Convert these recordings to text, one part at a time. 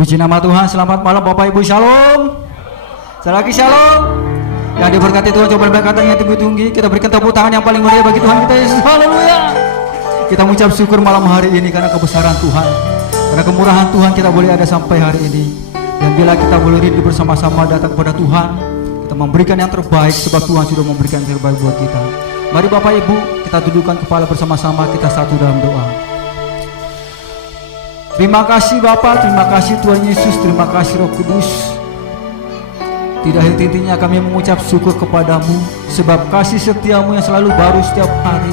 Puji nama Tuhan, selamat malam Bapak Ibu, shalom. Sekali lagi shalom. Yang diberkati Tuhan, coba berkata yang tinggi-tinggi. Kita berikan tepuk tangan yang paling meriah bagi Tuhan kita Yesus. Haleluya. Kita mengucap syukur malam hari ini karena kebesaran Tuhan, karena kemurahan Tuhan kita boleh ada sampai hari ini. Dan bila kita boleh rindu bersama-sama datang kepada Tuhan, kita memberikan yang terbaik sebab Tuhan sudah memberikan yang terbaik buat kita. Mari Bapak Ibu, kita dudukkan kepala bersama-sama, kita satu dalam doa. Terima kasih Bapa, terima kasih Tuhan Yesus, terima kasih Roh Kudus. Tidak henti-hentinya kami mengucap syukur kepadamu, sebab kasih setiamu yang selalu baru setiap hari.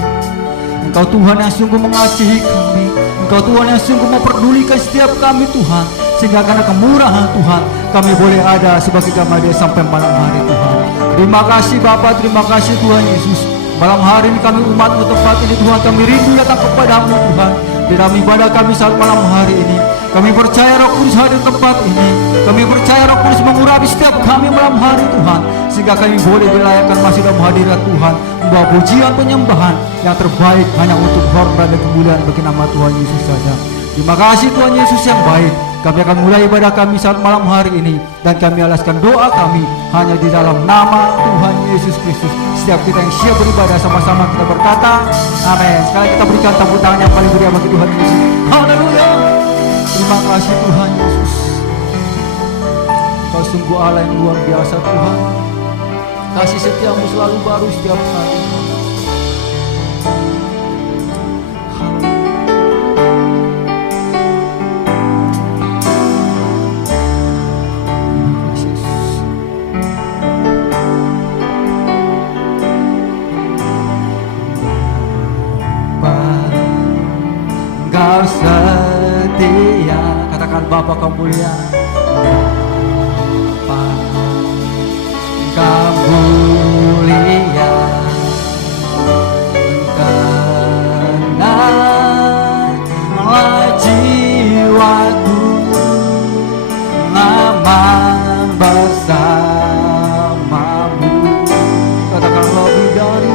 Engkau Tuhan yang sungguh mengasihi kami, Engkau Tuhan yang sungguh memperdulikan setiap kami Tuhan. Sehingga karena kemurahan Tuhan, kami boleh ada sebagai gambar sampai malam hari Tuhan. Terima kasih Bapa, terima kasih Tuhan Yesus. Malam hari ini kami umat-Mu tempat ini Tuhan, kami rindu datang kepadamu Tuhan. Di dalam ibadah kami saat malam hari ini, kami percaya Roh Kudus hadir tempat ini. Kami percaya Roh Kudus mengurapi setiap kami malam hari Tuhan, sehingga kami boleh dilayakkan masih dalam hadirat Tuhan, membawa pujian penyembahan yang terbaik hanya untuk hormat dan kemuliaan bagi nama Tuhan Yesus saja. Terima kasih Tuhan Yesus yang baik. Kami akan mulai ibadah kami saat malam hari ini, dan kami alaskan doa kami hanya di dalam nama Tuhan Yesus Kristus. Setiap kita yang siap beribadah sama-sama kita berkata amin. Sekarang kita berikan tepuk tangan yang paling meriah bagi Tuhan Yesus. Haleluya. Terima kasih Tuhan Yesus. Kau sungguh Allah yang luar biasa Tuhan. Kasih setiamu selalu baru setiap hari. Engkau setia, katakan Bapa kau mulia. Bapa Engkau mulia, tenanglah jiwaku, aman bersamamu. Katakan lebih dari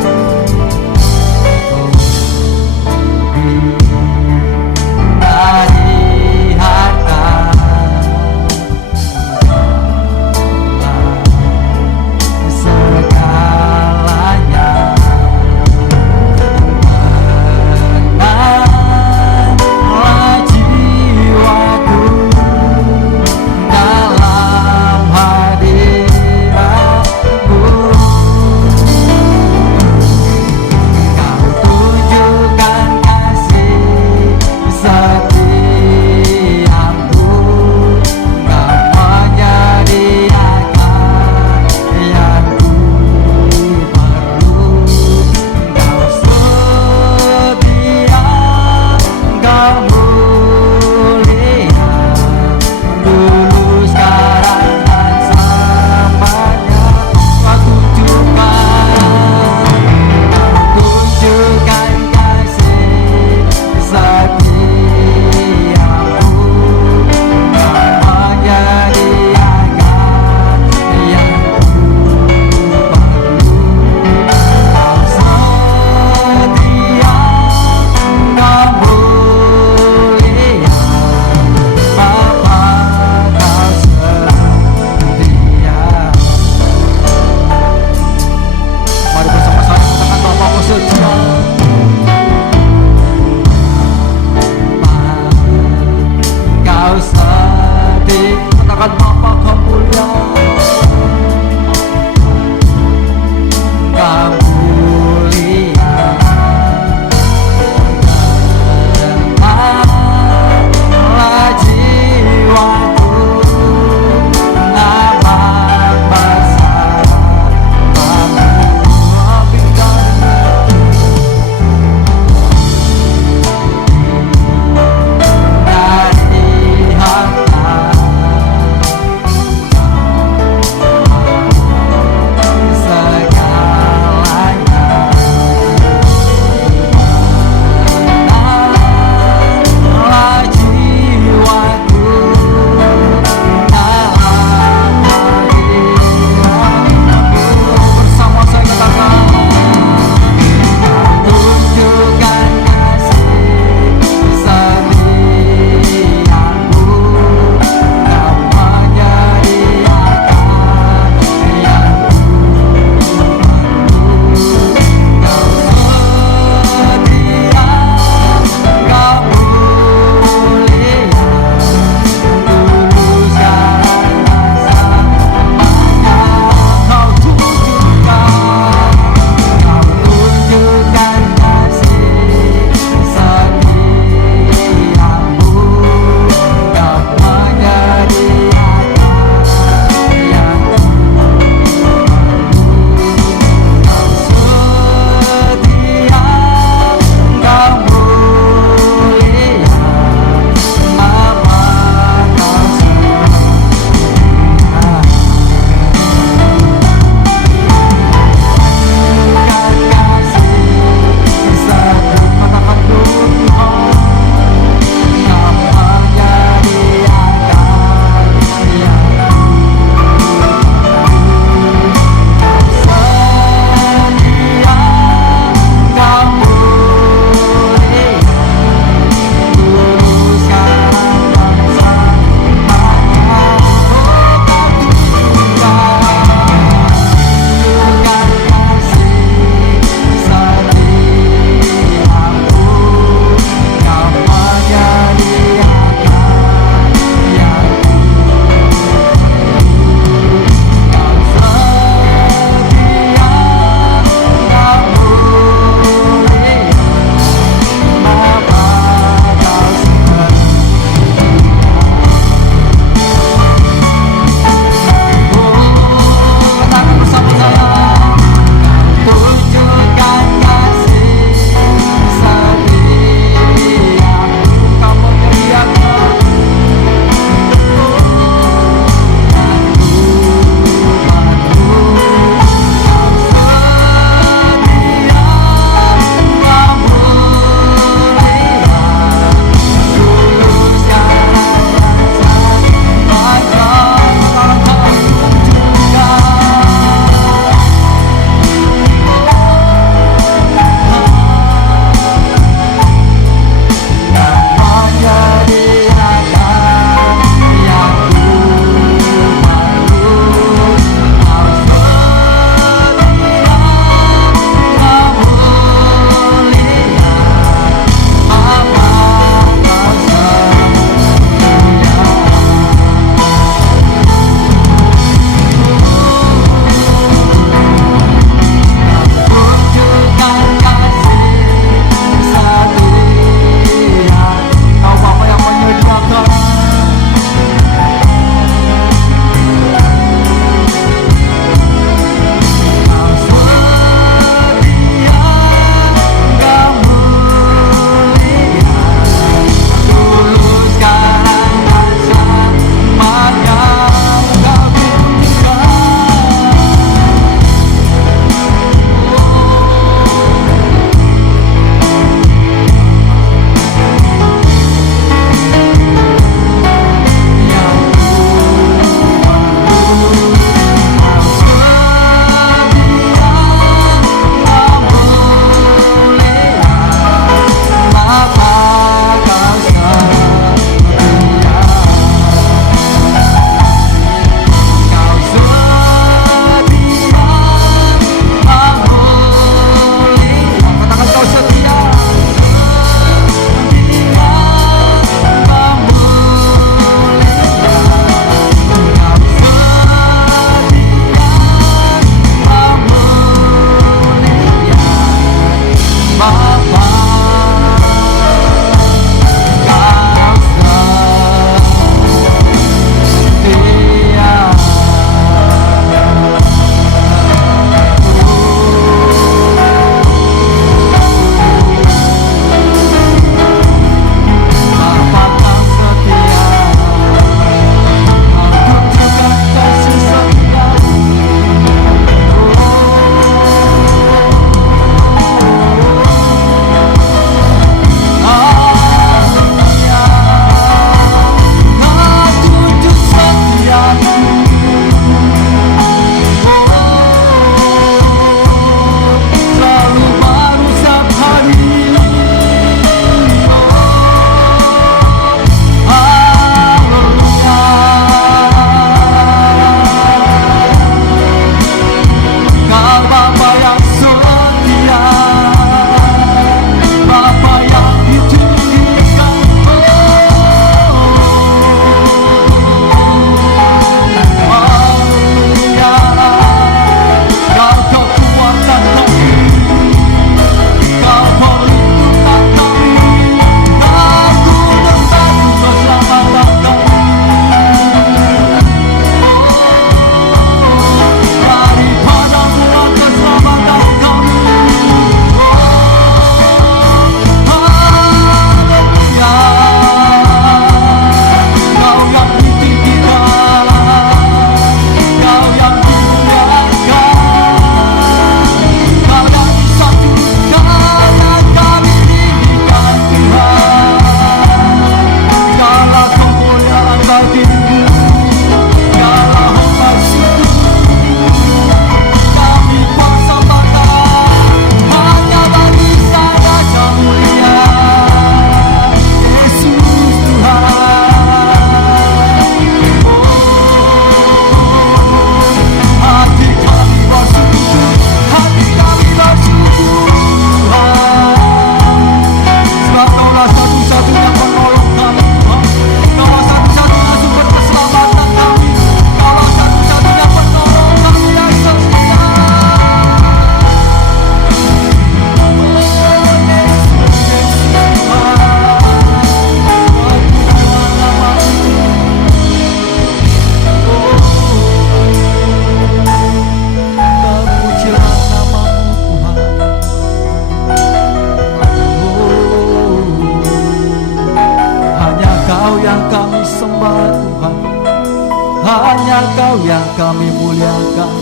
hanya Kau yang kami muliakan.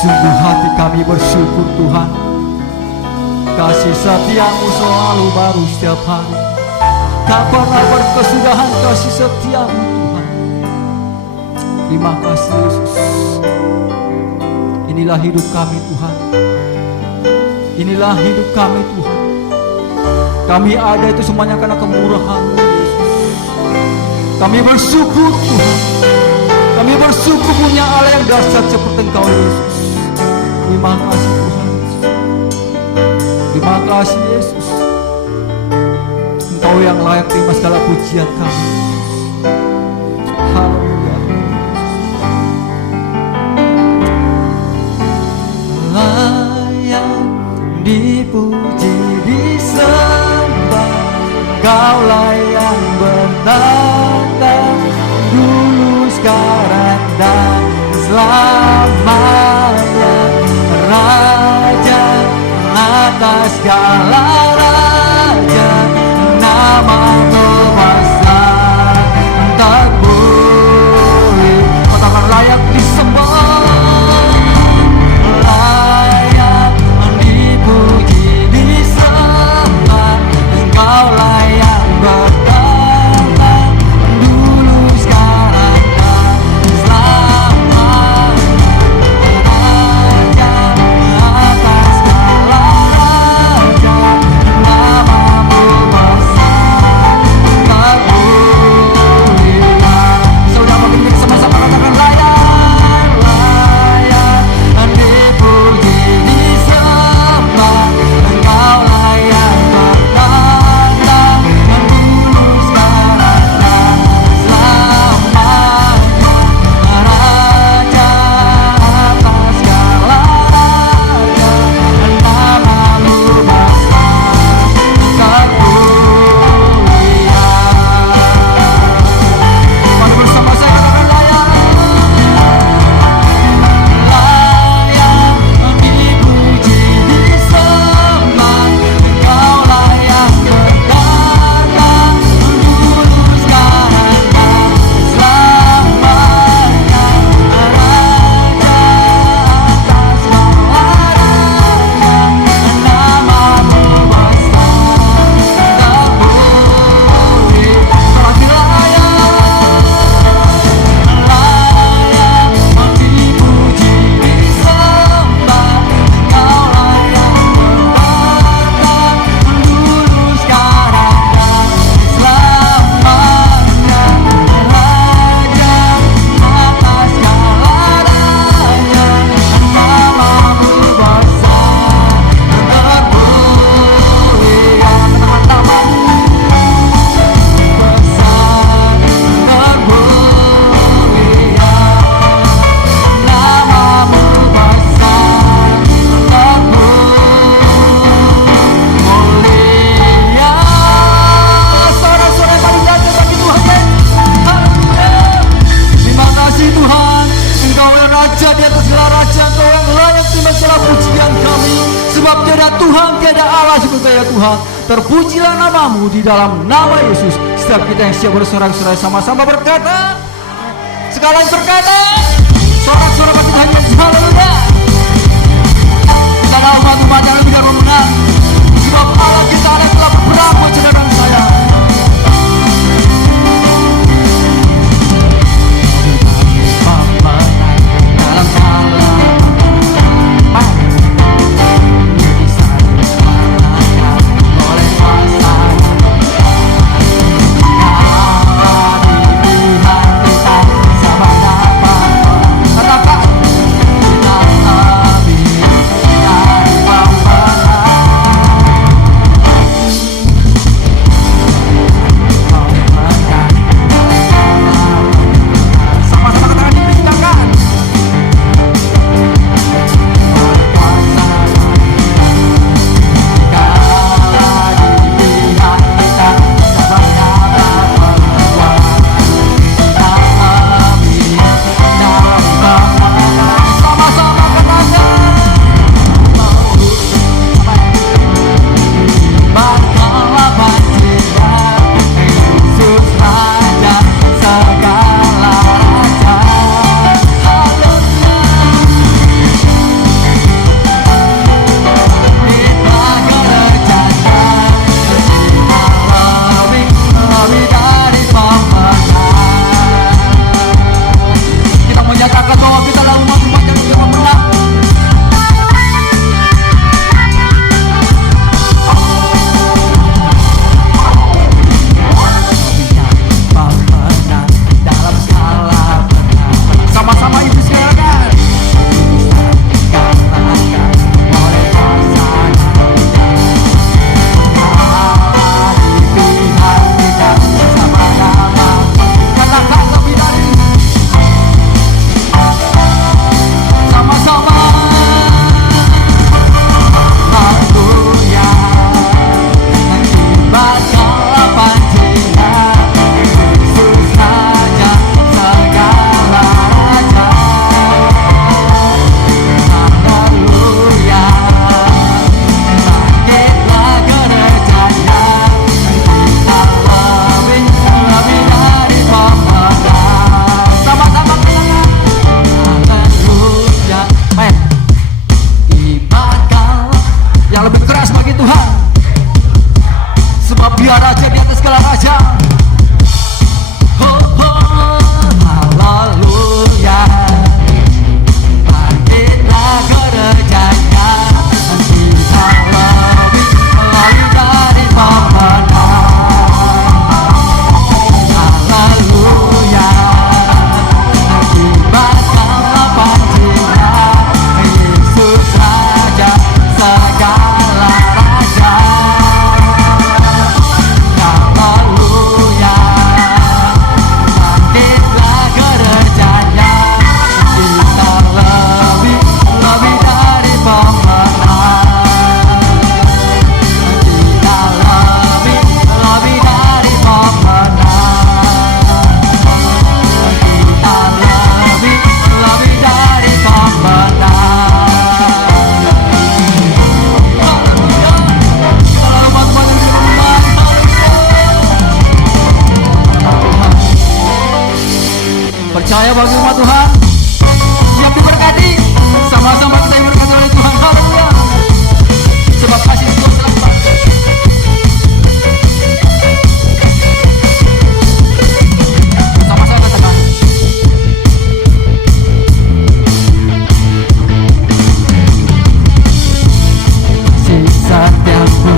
Sungguh hati kami bersyukur Tuhan, kasih setia-Mu selalu baru setiap hari. Tak pernah berkesudahan kasih setia-Mu Tuhan. Terima kasih Yesus. Inilah hidup kami Tuhan. Inilah hidup kami Tuhan. Kami ada itu semuanya karena kemurahan-Mu Yesus. Kami bersyukur Tuhan. Kami bersyukur punya Allah yang dahsyat seperti Engkau Yesus. Terima kasih Tuhan. Terima kasih Yesus. Engkau yang layak terima segala pujian kami. Haleluya. Layak dipuji disembah, Kaulah yang bertanda dulu, sekarang dan selamanya. Raja atas segala raja, nama-Mu besar terpuji. Katakan layak disembah, layak dipuji disembah, Engkaulah yang bertanda dulu, sekarang dan selamanya. Raja atas segala raja, nama-Mu besar terpuji. Saudara mungkin sama-sama katakan layak, layak dipuji disembah, Engkaulah yang bertanda dulu, sekarang dan selamanya. Raja atas segala raja, nama-Mu besar terpuji. Mari bersama saya katakan layak, layak dipuji disembah, Engkaulah yang bertanda dulu, sekarang dan selamanya. Raja atas segala raja, nama-Mu besar terpuji. Lagi layak dipuji disembah, Engkaulah yang bertanda dulu, sekarang dan selamanya. Raja atas segala raja, nama-Mu besar terpuji. Nama-Mu besar terpuji. Nama-Mu besar terpuji. Mulia. Sorak-sorai paling dahsyat bagi Tuhan. Haleluya. Terima kasih Tuhan, Engkau yang Raja di atas segala raja, Engkau yang layak terima segala pujian kami. Sebab tiada Tuhan, tiada Allah seperti ya Tuhan. Terpujilah nama-Mu di dalam nama Yesus. Setiap kita yang siap bersorak-sorai sama-sama berkata, sekalian berkata, sorak-sorai bagi Tuhan Yesus. Haleluya. Segala umat-umat yang lebih dalam menang, sebab Allah kita ada telah berperang buat saudara dan saya. Dalam salah bisa diselamatkan oleh kuasa Allah di pihak kita. Sabar dapat katakan kita lebih dari pemenang. segala raja. Oh, oh, haleluya. Bangkitlah gerejanya, kita lebih dari pemenang. Haleluya. Kibarkanlah panjinya, Yesus Raja segala raja. Haleluya. Bangkitlah gerejanya, kita lebih dari pemenang. Kita lebih dari pemenang. Kita lebih dari pemenang. Haleluya. Kalau umat Tuhan yang berkenan, haleluya. Percaya bagi umat Tuhan yang diberkati, sama-sama kita yang diberkati oleh Tuhan. Haleluya. Sebab kasih Tuhan selalu baik. Sama-sama katakan. Kasih setiamu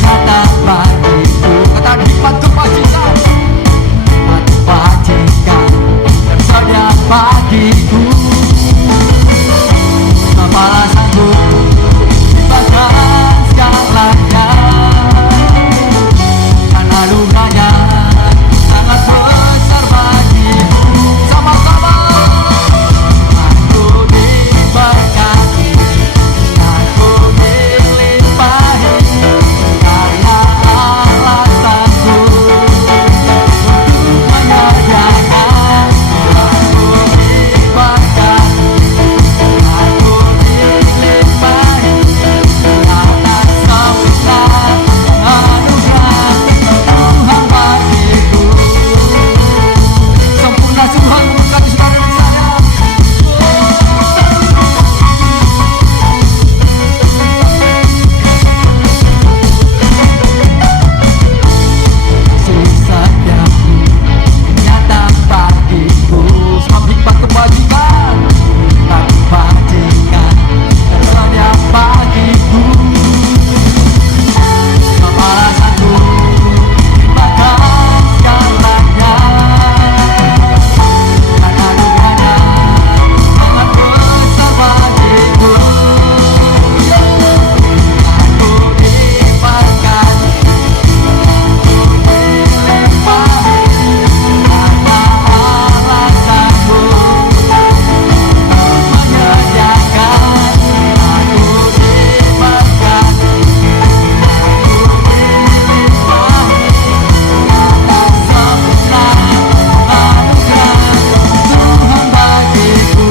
nyata bagiku. Kata hikmat kebajikan, hikmat kebajikan tersedia bagiku. Apalah sanggup bahkan segalanya, karena lukanya sangat besar bagiku. Sama-sama. Aku diberkati, aku dilimpahi, karena Allah sanggup untuk menyediakan. Aku diberkati, aku dilimpahi, atas sempurna anugerah Tuhan bagiku. Sempurna Tuhan memberkati saudara dan saya. Kasih setiamu nyata bagiku. Sebab hikmat kebajikan, hikmat kebajikan tersedia bagiku. Apalah sanggup bahkan segalanya, karena lukanya sangat besar bagiku. Aku diberkati, aku dilimpahi, karena Allah sanggup menyediakan. Aku diberkati, aku dilimpahi, atas sempurna anugerah Tuhan bagiku.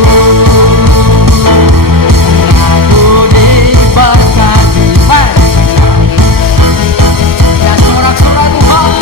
Aku diberkati. Ya, sorak-sorak Tuhan.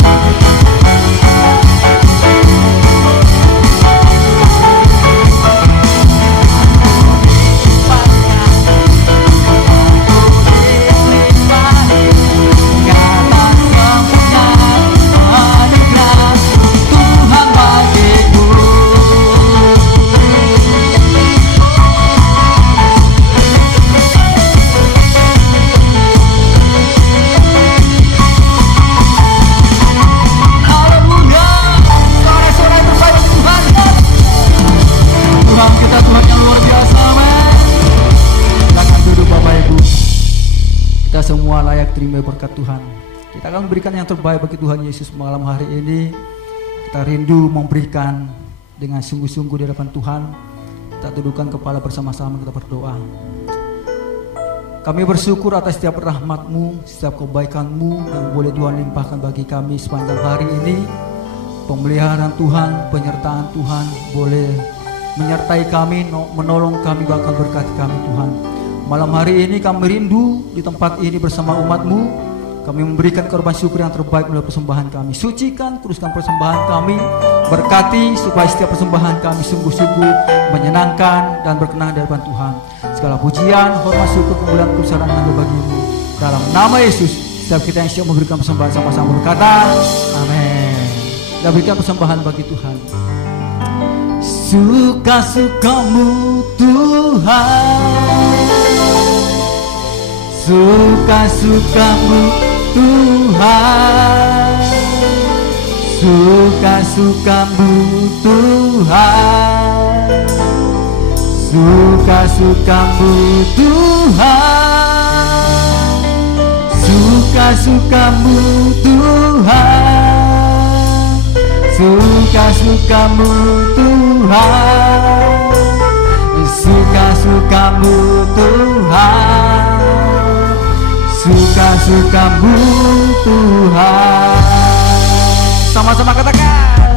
Haleluya. Sorak-sorak terbaik Tuhan. Tuhan kita Tuhan yang luar biasa, amin. Silakan duduk Bapak Ibu. Kita semua layak terima berkat Tuhan. Kita akan memberikan yang terbaik bagi Tuhan Yesus malam hari ini. Kita rindu memberikan dengan sungguh-sungguh di hadapan Tuhan. Kita tundukkan kepala bersama-sama, kita berdoa. Kami bersyukur atas setiap rahmat-Mu, setiap kebaikan-Mu yang boleh Tuhan limpahkan bagi kami sepanjang hari ini. Pemeliharaan Tuhan, penyertaan Tuhan boleh menyertai kami, menolong kami, bahkan berkati kami Tuhan. Malam hari ini kami rindu di tempat ini bersama umat-Mu. Kami memberikan korban syukur yang terbaik melalui persembahan kami. Sucikan, teruskan persembahan kami. Berkati supaya setiap persembahan kami sungguh-sungguh menyenangkan dan berkenan di hadapan Tuhan. Segala pujian, hormat, syukur, kemuliaan, kebesaran hanya bagi-Mu. Dalam nama Yesus, Setiap kita yang siap memberikan persembahan sama-sama berkata amin. Kita berikan persembahan bagi Tuhan. Suka-sukamu Tuhan, suka-sukamu Tuhan, suka-sukamu Tuhan, suka-sukamu Tuhan, suka-sukamu Tuhan, suka-sukamu Tuhan, suka-sukamu Tuhan, suka-sukamu Tuhan. Sama-sama katakan.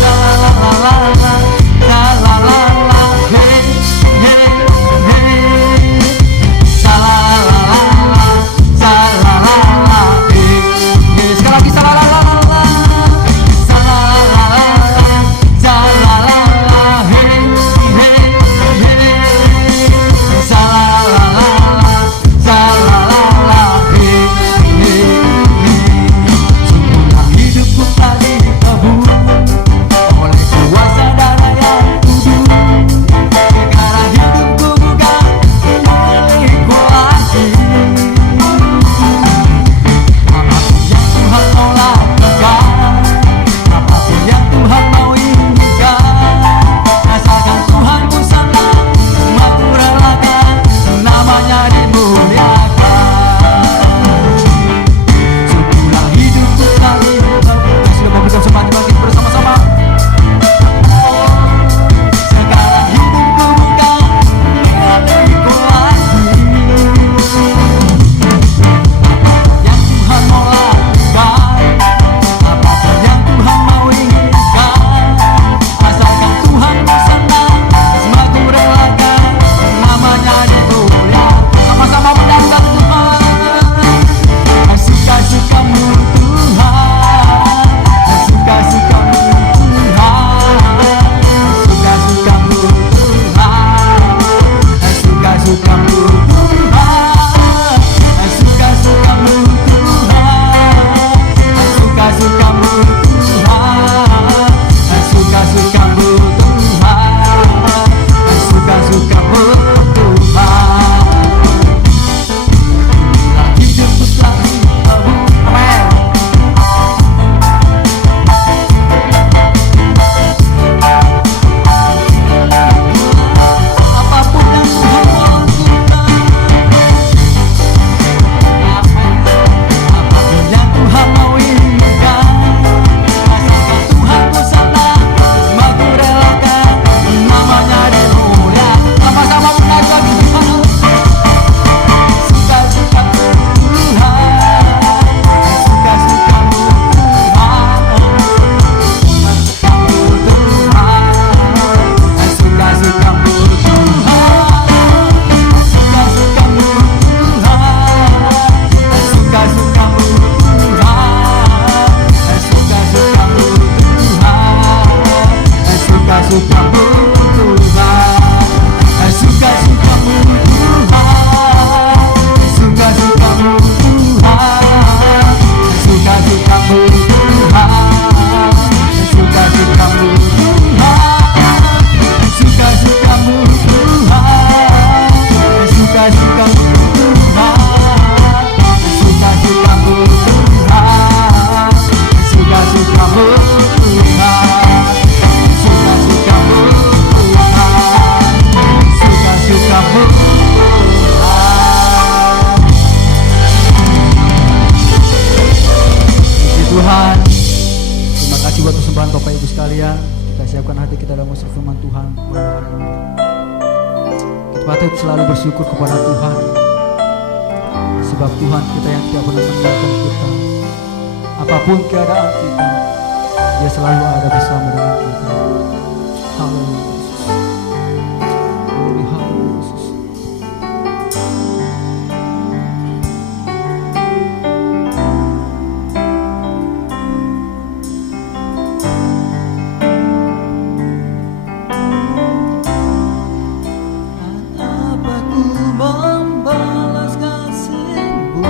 La la la la la la la la la hey hey hey. La la la la la la la la hey hey. Sekali lagi la la la la la. La la la la la la la la hey hey hey. La la la la la la la hey hey hey. Sungguhlah hidupku tadi kabur oleh kuasa darah yang kudus. Sekarang hidupku bukan milikku lagi. Apapun yang Tuhan mau lakukan, apapun yang Tuhan mau inginkan, asalkan Tuhan ku senang, semua ku relakan, namanya dimuliakan. Sungguhlah hidupku tadi kabur. Sudah memberikan semangat bagi bersama-sama. Sekarang hidupku bukan milikku lagi. Apapun yang Tuhan mau lakukan, apapun yang Tuhan mau inginkan, asalkan Tuhan ku senang, semua ku relakan, namanya dimuliakan. Sama-sama menyanyikan Tuhan. Suka-sukamu Tuhan, suka-sukamu Tuhan, suka-sukamu Tuhan, suka-sukamu Tuhan, suka-sukamu Tuhan, suka-sukamu Tuhan, suka-sukamu Tuhan, suka-sukamu Tuhan. Hidupku selalu kabur. Amin. Apapun yang Tuhan mau lakukan, apapun yang Tuhan mau inginkan, asalkan Tuhan ku senang, semua ku relakan, namanya dimuliakan. Sama-sama menyanyikan Tuhan. Suka-sukamu Tuhan, suka-sukamu Tuhan, suka-sukamu Tuhan, suka-sukamu Tuhan, suka-sukamu Tuhan, suka-sukamu Tuhan, suka-sukamu Tuhan, suka-sukamu Tuhan, suka-sukamu Tuhan, suka-sukamu Tuhan, suka-sukamu Tuhan, suka-sukamu Tuhan, suka-sukamu Tuhan, suka-sukamu Tuhan, suka-sukamu Tuhan, suka-sukamu Tuhan, suka-sukamu Tuhan, suka-sukamu Tuhan. Puji Tuhan. Terima kasih buat persembahan Bapak Ibu sekalian. Kita siapkan hati kita dalam musik firman Tuhan pada hari ini. Kita patut selalu bersyukur kepada Tuhan, sebab Tuhan kita yang tidak pernah meninggalkan kita. Apapun keadaan kita, Dia selalu ada bersama dengan kita. Haleluya Yesus. Glory, haleluya Yesus. Apa ku membalas kasih-Mu?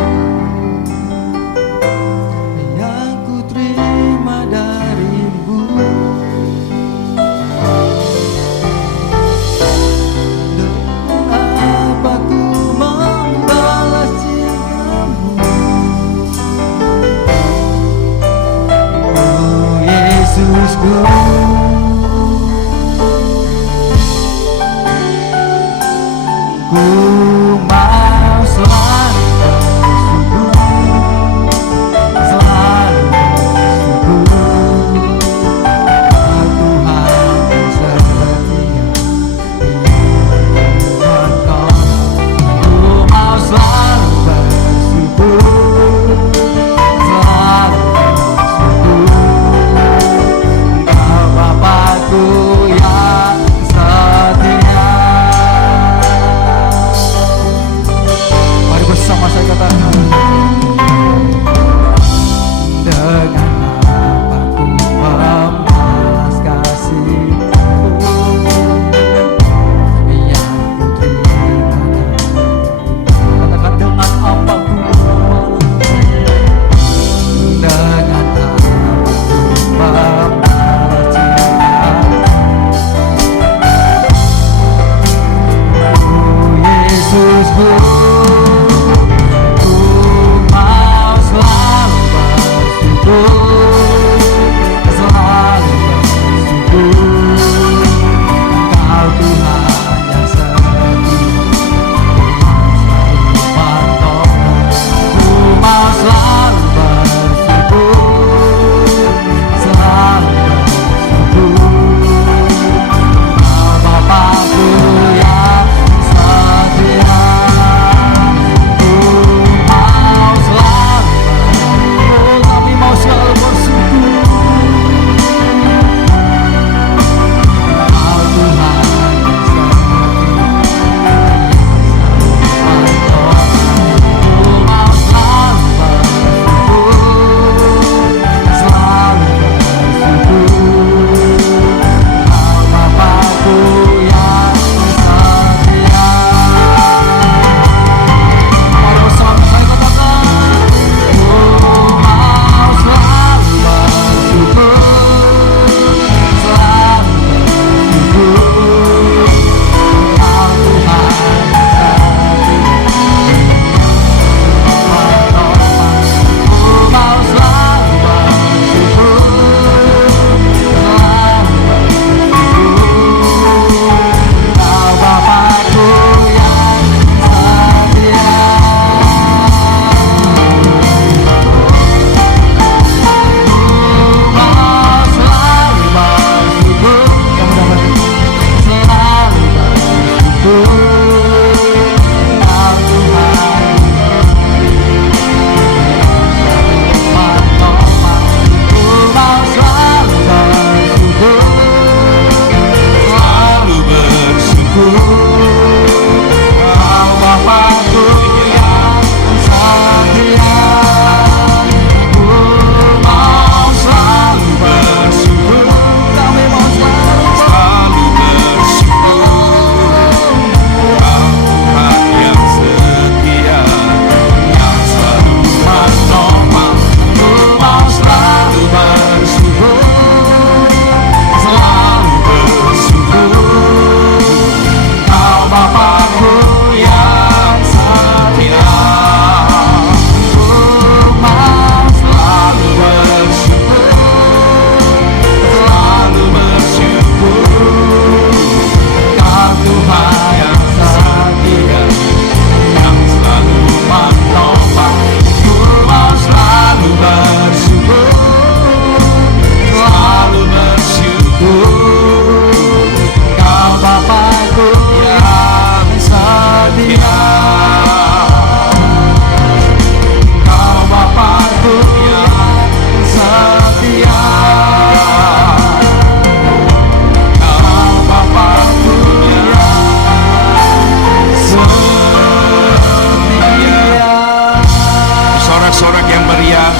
bersorak yang meriah.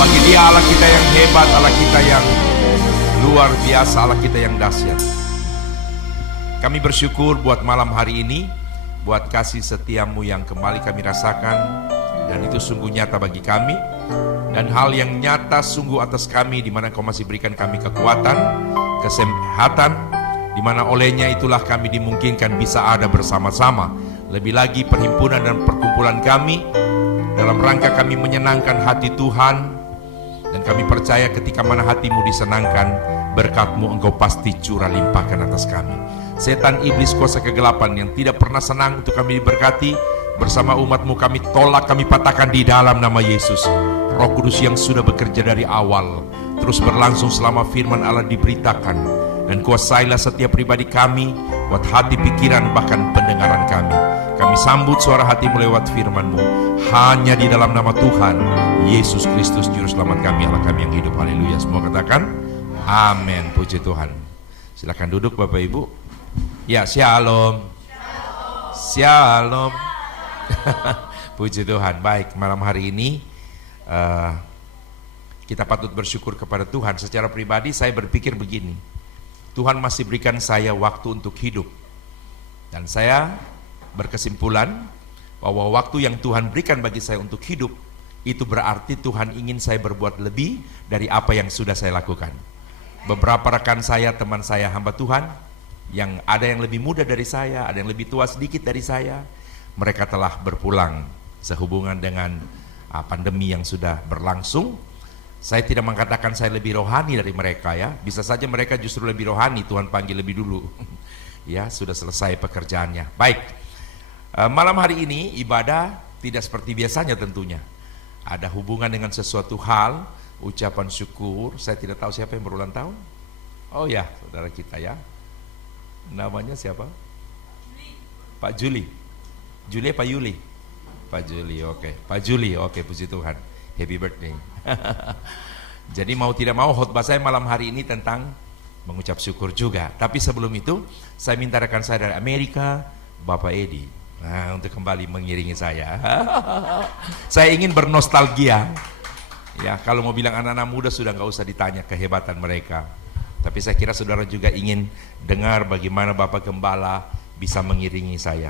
Bagi Dia Allah kita yang hebat, Allah kita yang luar biasa, Allah kita yang dahsyat. Kami bersyukur buat malam hari ini, buat kasih setiamu yang kembali kami rasakan, dan itu sungguh nyata bagi kami, dan hal yang nyata sungguh atas kami, di mana Kau masih berikan kami kekuatan, kesehatan, di mana olehnya itulah kami dimungkinkan bisa ada bersama-sama. Lebih lagi perhimpunan dan perkumpulan kami dalam rangka kami menyenangkan hati Tuhan, dan kami percaya ketika mana hatimu disenangkan, berkat-Mu Engkau pasti curah limpahkan atas kami. Setan, iblis, kuasa kegelapan yang tidak pernah senang untuk kami diberkati, bersama umat-Mu kami tolak, kami patahkan di dalam nama Yesus. Roh Kudus yang sudah bekerja dari awal, terus berlangsung selama firman Allah diberitakan, dan kuasailah setiap pribadi kami, buat hati, pikiran, bahkan pendengaran kami. Kami sambut suara hati-Mu lewat firman-Mu, hanya di dalam nama Tuhan Yesus Kristus Juru Selamat kami, Allah kami yang hidup. Haleluya. Semua katakan amin. Puji Tuhan. Silakan duduk Bapak Ibu. Ya, shalom. Shalom. Puji Tuhan. Baik, malam hari ini kita patut bersyukur kepada Tuhan. Secara pribadi saya berpikir begini, Tuhan masih berikan saya waktu untuk hidup, dan saya berkesimpulan bahwa waktu yang Tuhan berikan bagi saya untuk hidup, itu berarti Tuhan ingin saya berbuat lebih dari apa yang sudah saya lakukan. Beberapa rekan saya, teman saya, hamba Tuhan, yang ada yang lebih muda dari saya, ada yang lebih tua sedikit dari saya, mereka telah berpulang sehubungan dengan pandemi yang sudah berlangsung. Saya tidak mengatakan saya lebih rohani dari mereka, ya. Bisa saja mereka justru lebih rohani, Tuhan panggil lebih dulu. Ya, sudah selesai pekerjaannya. Baik, malam hari ini ibadah tidak seperti biasanya tentunya. Ada hubungan dengan sesuatu hal, ucapan syukur. Saya tidak tahu siapa yang berulang tahun. Oh ya, saudara kita ya. Namanya siapa? Pak Juli. Juli Pak Yuli? Pak Juli, oke. Pak Juli, oke, puji Tuhan. Happy birthday. Jadi mau tidak mau khotbah saya malam hari ini tentang mengucap syukur juga. Tapi sebelum itu, saya minta rekan saya dari Amerika, Bapak Edi, untuk kembali mengiringi saya. Saya ingin bernostalgia. Ya, kalau mau bilang anak-anak muda sudah nggak usah ditanya kehebatan mereka. Tapi saya kira saudara juga ingin dengar bagaimana Bapak Gembala bisa mengiringi saya.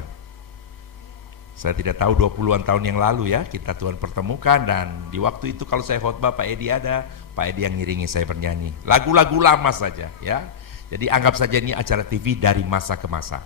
Saya tidak tahu 20-an tahun yang lalu ya, kita Tuhan pertemukan, dan di waktu itu kalau saya khotbah Pak Edi ada, Pak Edi yang ngiringi saya bernyanyi. Lagu-lagu lama saja ya. Jadi anggap saja ini acara TV dari masa ke masa.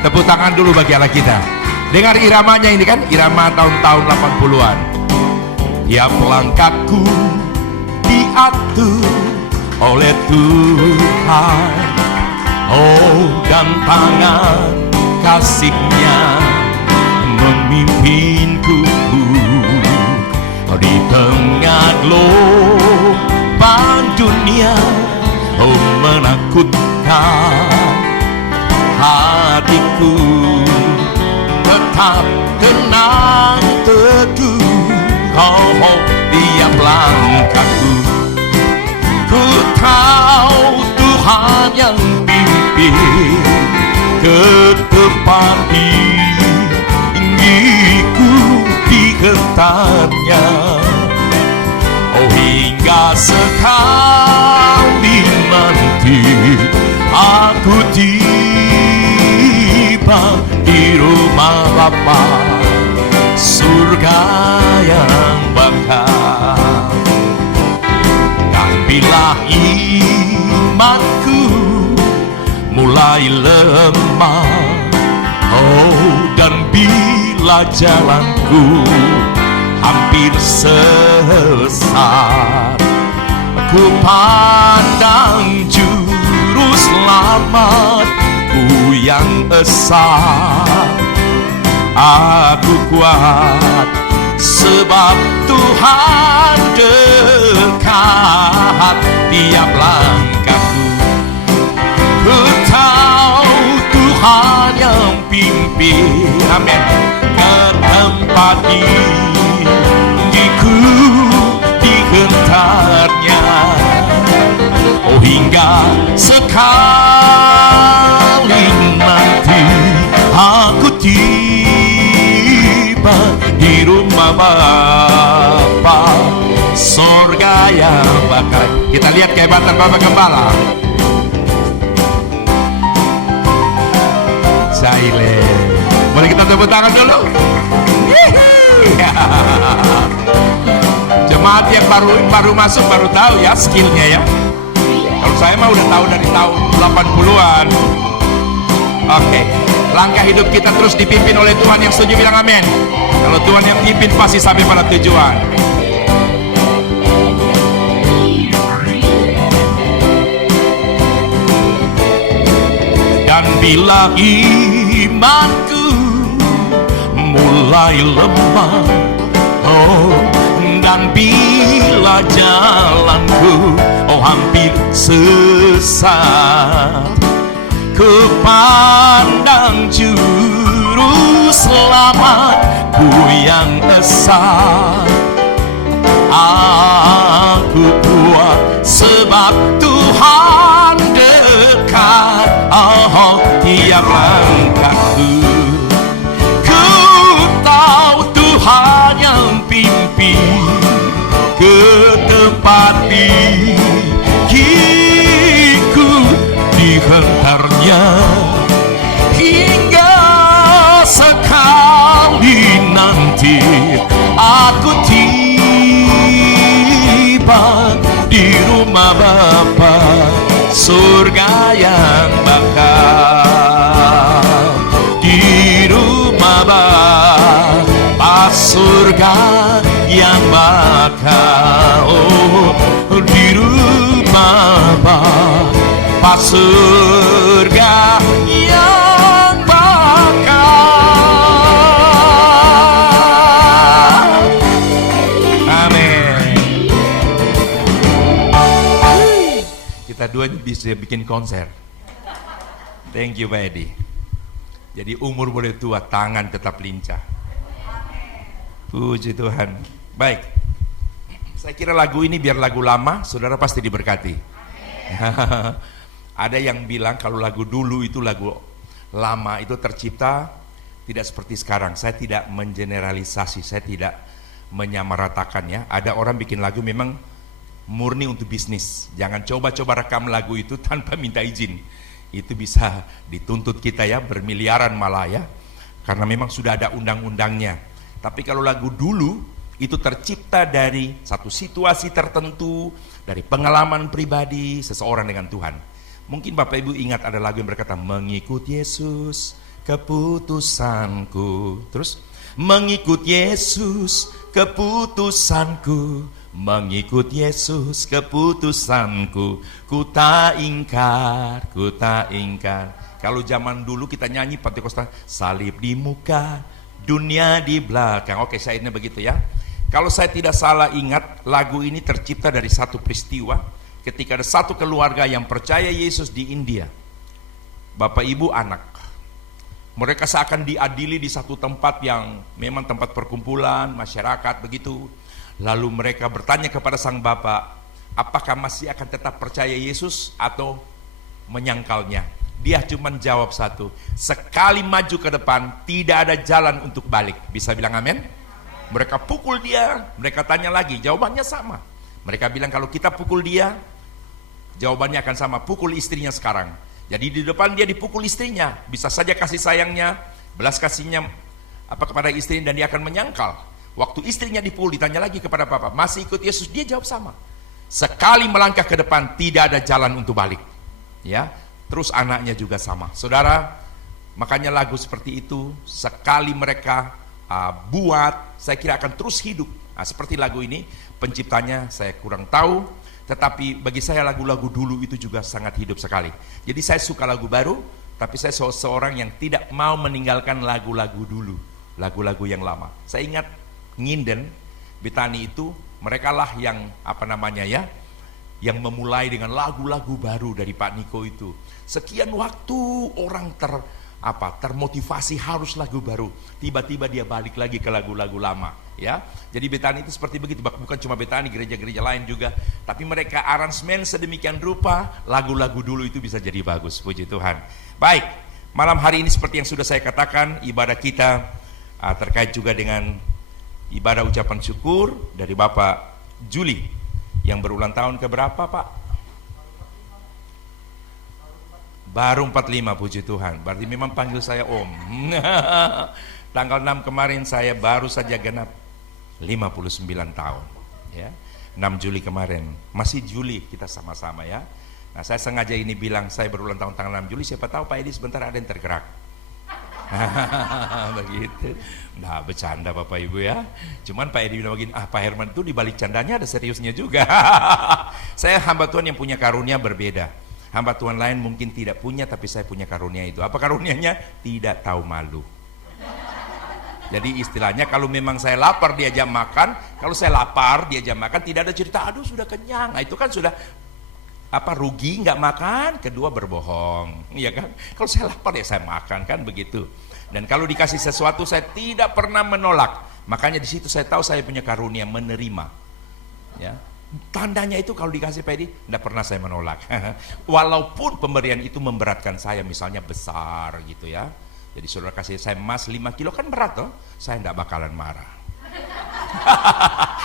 Tepuk tangan dulu bagi Allah kita. Dengar iramanya ini kan, irama tahun-tahun 80-an. Tiap langkahku diatur oleh Tuhan. Oh, dan tangan kasih-Nya memimpinku di tengah gelombang dunia. Oh, menakutkan hatiku tetap tenang teduh. Oh, tiap langkahku ku tahu Tuhan yang pimpin ke depan, ikuti ketatnya. Oh, hingga sekali nanti aku tiba di rumah Bapa, surga yang bakal. Bila imanku mulai lemah, oh, dan bila jalanku hampir sesat, ku pandang juru selamatku yang esa. aku kuat, sebab Tuhan dekat tiap langkahku. Ku tahu Tuhan yang pimpin, amin, ke tempat diriku digentarnya. Oh, hingga sekali nanti aku tiba di rumah Bapa, sorga yang bakal. Kita lihat kehebatan Bapak Gembala. Silent. Boleh kita tepuk tangan dulu? Jemaat yang baru masuk baru tahu ya skillnya ya. Kalau saya mah udah tahu dari tahun 80-an. Oke, langkah hidup kita terus dipimpin oleh Tuhan. Yang setuju bilang amin. Kalau Tuhan yang pimpin pasti sampai pada tujuan. Dan bila imanku mulai lemah, oh, dan bila jalanku hampir sesat, ku pandang juru selamatku yang esa. Aku kuat sebab Tuhan dekat, oh, tiap langkahku. Ku tahu Tuhan yang pimpin ke tempat diriku dihentarnya, hingga sekali nanti aku tiba di rumah Bapa, surga yang bakal. Di rumah Bapa, surga yang bakal. Oh, di rumah Bapa, surga yang bakal. Amin. Kita dua bisa bikin konser. Thank you Pak Edi. Jadi umur boleh tua, tangan tetap lincah. Puji Tuhan. Baik, saya kira lagu ini biar lagu lama, saudara pasti diberkati. Ada yang bilang kalau lagu dulu itu lagu lama itu tercipta tidak seperti sekarang. Saya tidak mengeneralisasi, saya tidak menyamaratakan ya. Ada orang bikin lagu memang murni untuk bisnis. Jangan coba-coba rekam lagu itu tanpa minta izin. Itu bisa dituntut kita ya, bermiliaran malah ya. Karena memang sudah ada undang-undangnya. Tapi kalau lagu dulu itu tercipta dari satu situasi tertentu, dari pengalaman pribadi seseorang dengan Tuhan. Mungkin Bapak Ibu ingat ada lagu yang berkata, mengikut Yesus keputusanku. Terus, mengikut Yesus keputusanku, mengikut Yesus keputusanku, ku tak ingkar, ku tak ingkar. Kalau zaman dulu kita nyanyi Pentakosta, salib di muka, dunia di belakang. Oke, syairnya begitu ya. Kalau saya tidak salah ingat, lagu ini tercipta dari satu peristiwa ketika ada satu keluarga yang percaya Yesus di India. Bapak, ibu, anak. Mereka seakan diadili di satu tempat yang memang tempat perkumpulan masyarakat begitu. Lalu mereka bertanya kepada sang bapak, apakah masih akan tetap percaya Yesus atau menyangkalnya? Dia cuma jawab satu, sekali maju ke depan tidak ada jalan untuk balik. Bisa bilang amin? Mereka pukul dia, mereka tanya lagi, jawabannya sama. Mereka bilang kalau kita pukul dia, jawabannya akan sama, pukul istrinya sekarang. Jadi di depan dia dipukul istrinya, bisa saja kasih sayangnya, belas kasihnya kepada istrinya, dan dia akan menyangkal. Waktu istrinya dipukul, ditanya lagi kepada bapak, masih ikut Yesus? Dia jawab sama, sekali melangkah ke depan tidak ada jalan untuk balik. Ya, terus anaknya juga sama. Saudara, makanya lagu seperti itu sekali mereka buat, saya kira akan terus hidup. Seperti lagu ini, penciptanya saya kurang tahu, tetapi bagi saya lagu-lagu dulu itu juga sangat hidup sekali. Jadi saya suka lagu baru, tapi saya seorang yang tidak mau meninggalkan lagu-lagu dulu. lagu-lagu yang lama. Saya ingat Nginden, Betani itu mereka lah yang yang memulai dengan lagu-lagu baru dari Pak Niko itu. Sekian waktu orang termotivasi harus lagu baru. Tiba-tiba dia balik lagi ke lagu-lagu lama, ya. Jadi Betani itu seperti begitu, bukan cuma Betani, gereja-gereja lain juga. Tapi mereka aransemen sedemikian rupa, lagu-lagu dulu itu bisa jadi bagus. Puji Tuhan. Baik, malam hari ini seperti yang sudah saya katakan, ibadah kita terkait juga dengan ibadah ucapan syukur dari Bapak Juli yang berulang tahun ke berapa, Pak? Baru 45, puji Tuhan. Berarti memang panggil saya Om. Tanggal 6 kemarin saya baru saja genap 59 tahun, ya. 6 Juli kemarin. Masih Juli kita sama-sama, ya. Nah, saya sengaja ini bilang saya berulang tahun tanggal 6 Juli, siapa tahu Pak Edi sebentar ada yang tergerak. Begitu. Nah, bercanda Bapak Ibu, ya. Cuman Pak Edi bilang begini, Pak Herman itu di balik candanya ada seriusnya juga. Saya hamba Tuhan yang punya karunia berbeda. Hamba Tuhan lain mungkin tidak punya, tapi saya punya karunia itu. Apa karunianya? Tidak tahu malu. Jadi istilahnya kalau memang saya lapar diajak makan, kalau saya lapar diajak makan tidak ada cerita, aduh sudah kenyang. Nah, itu kan sudah rugi nggak makan, kedua berbohong, ya kan? Kalau saya lapar ya saya makan, kan begitu. Dan kalau dikasih sesuatu saya tidak pernah menolak. Makanya di situ saya tahu saya punya karunia menerima. Ya. Tandanya itu kalau dikasih Pedi, tidak pernah saya menolak. Walaupun pemberian itu memberatkan saya, misalnya besar gitu ya. Jadi saudara kasih saya emas 5 kilo kan berat toh, saya tidak bakalan marah.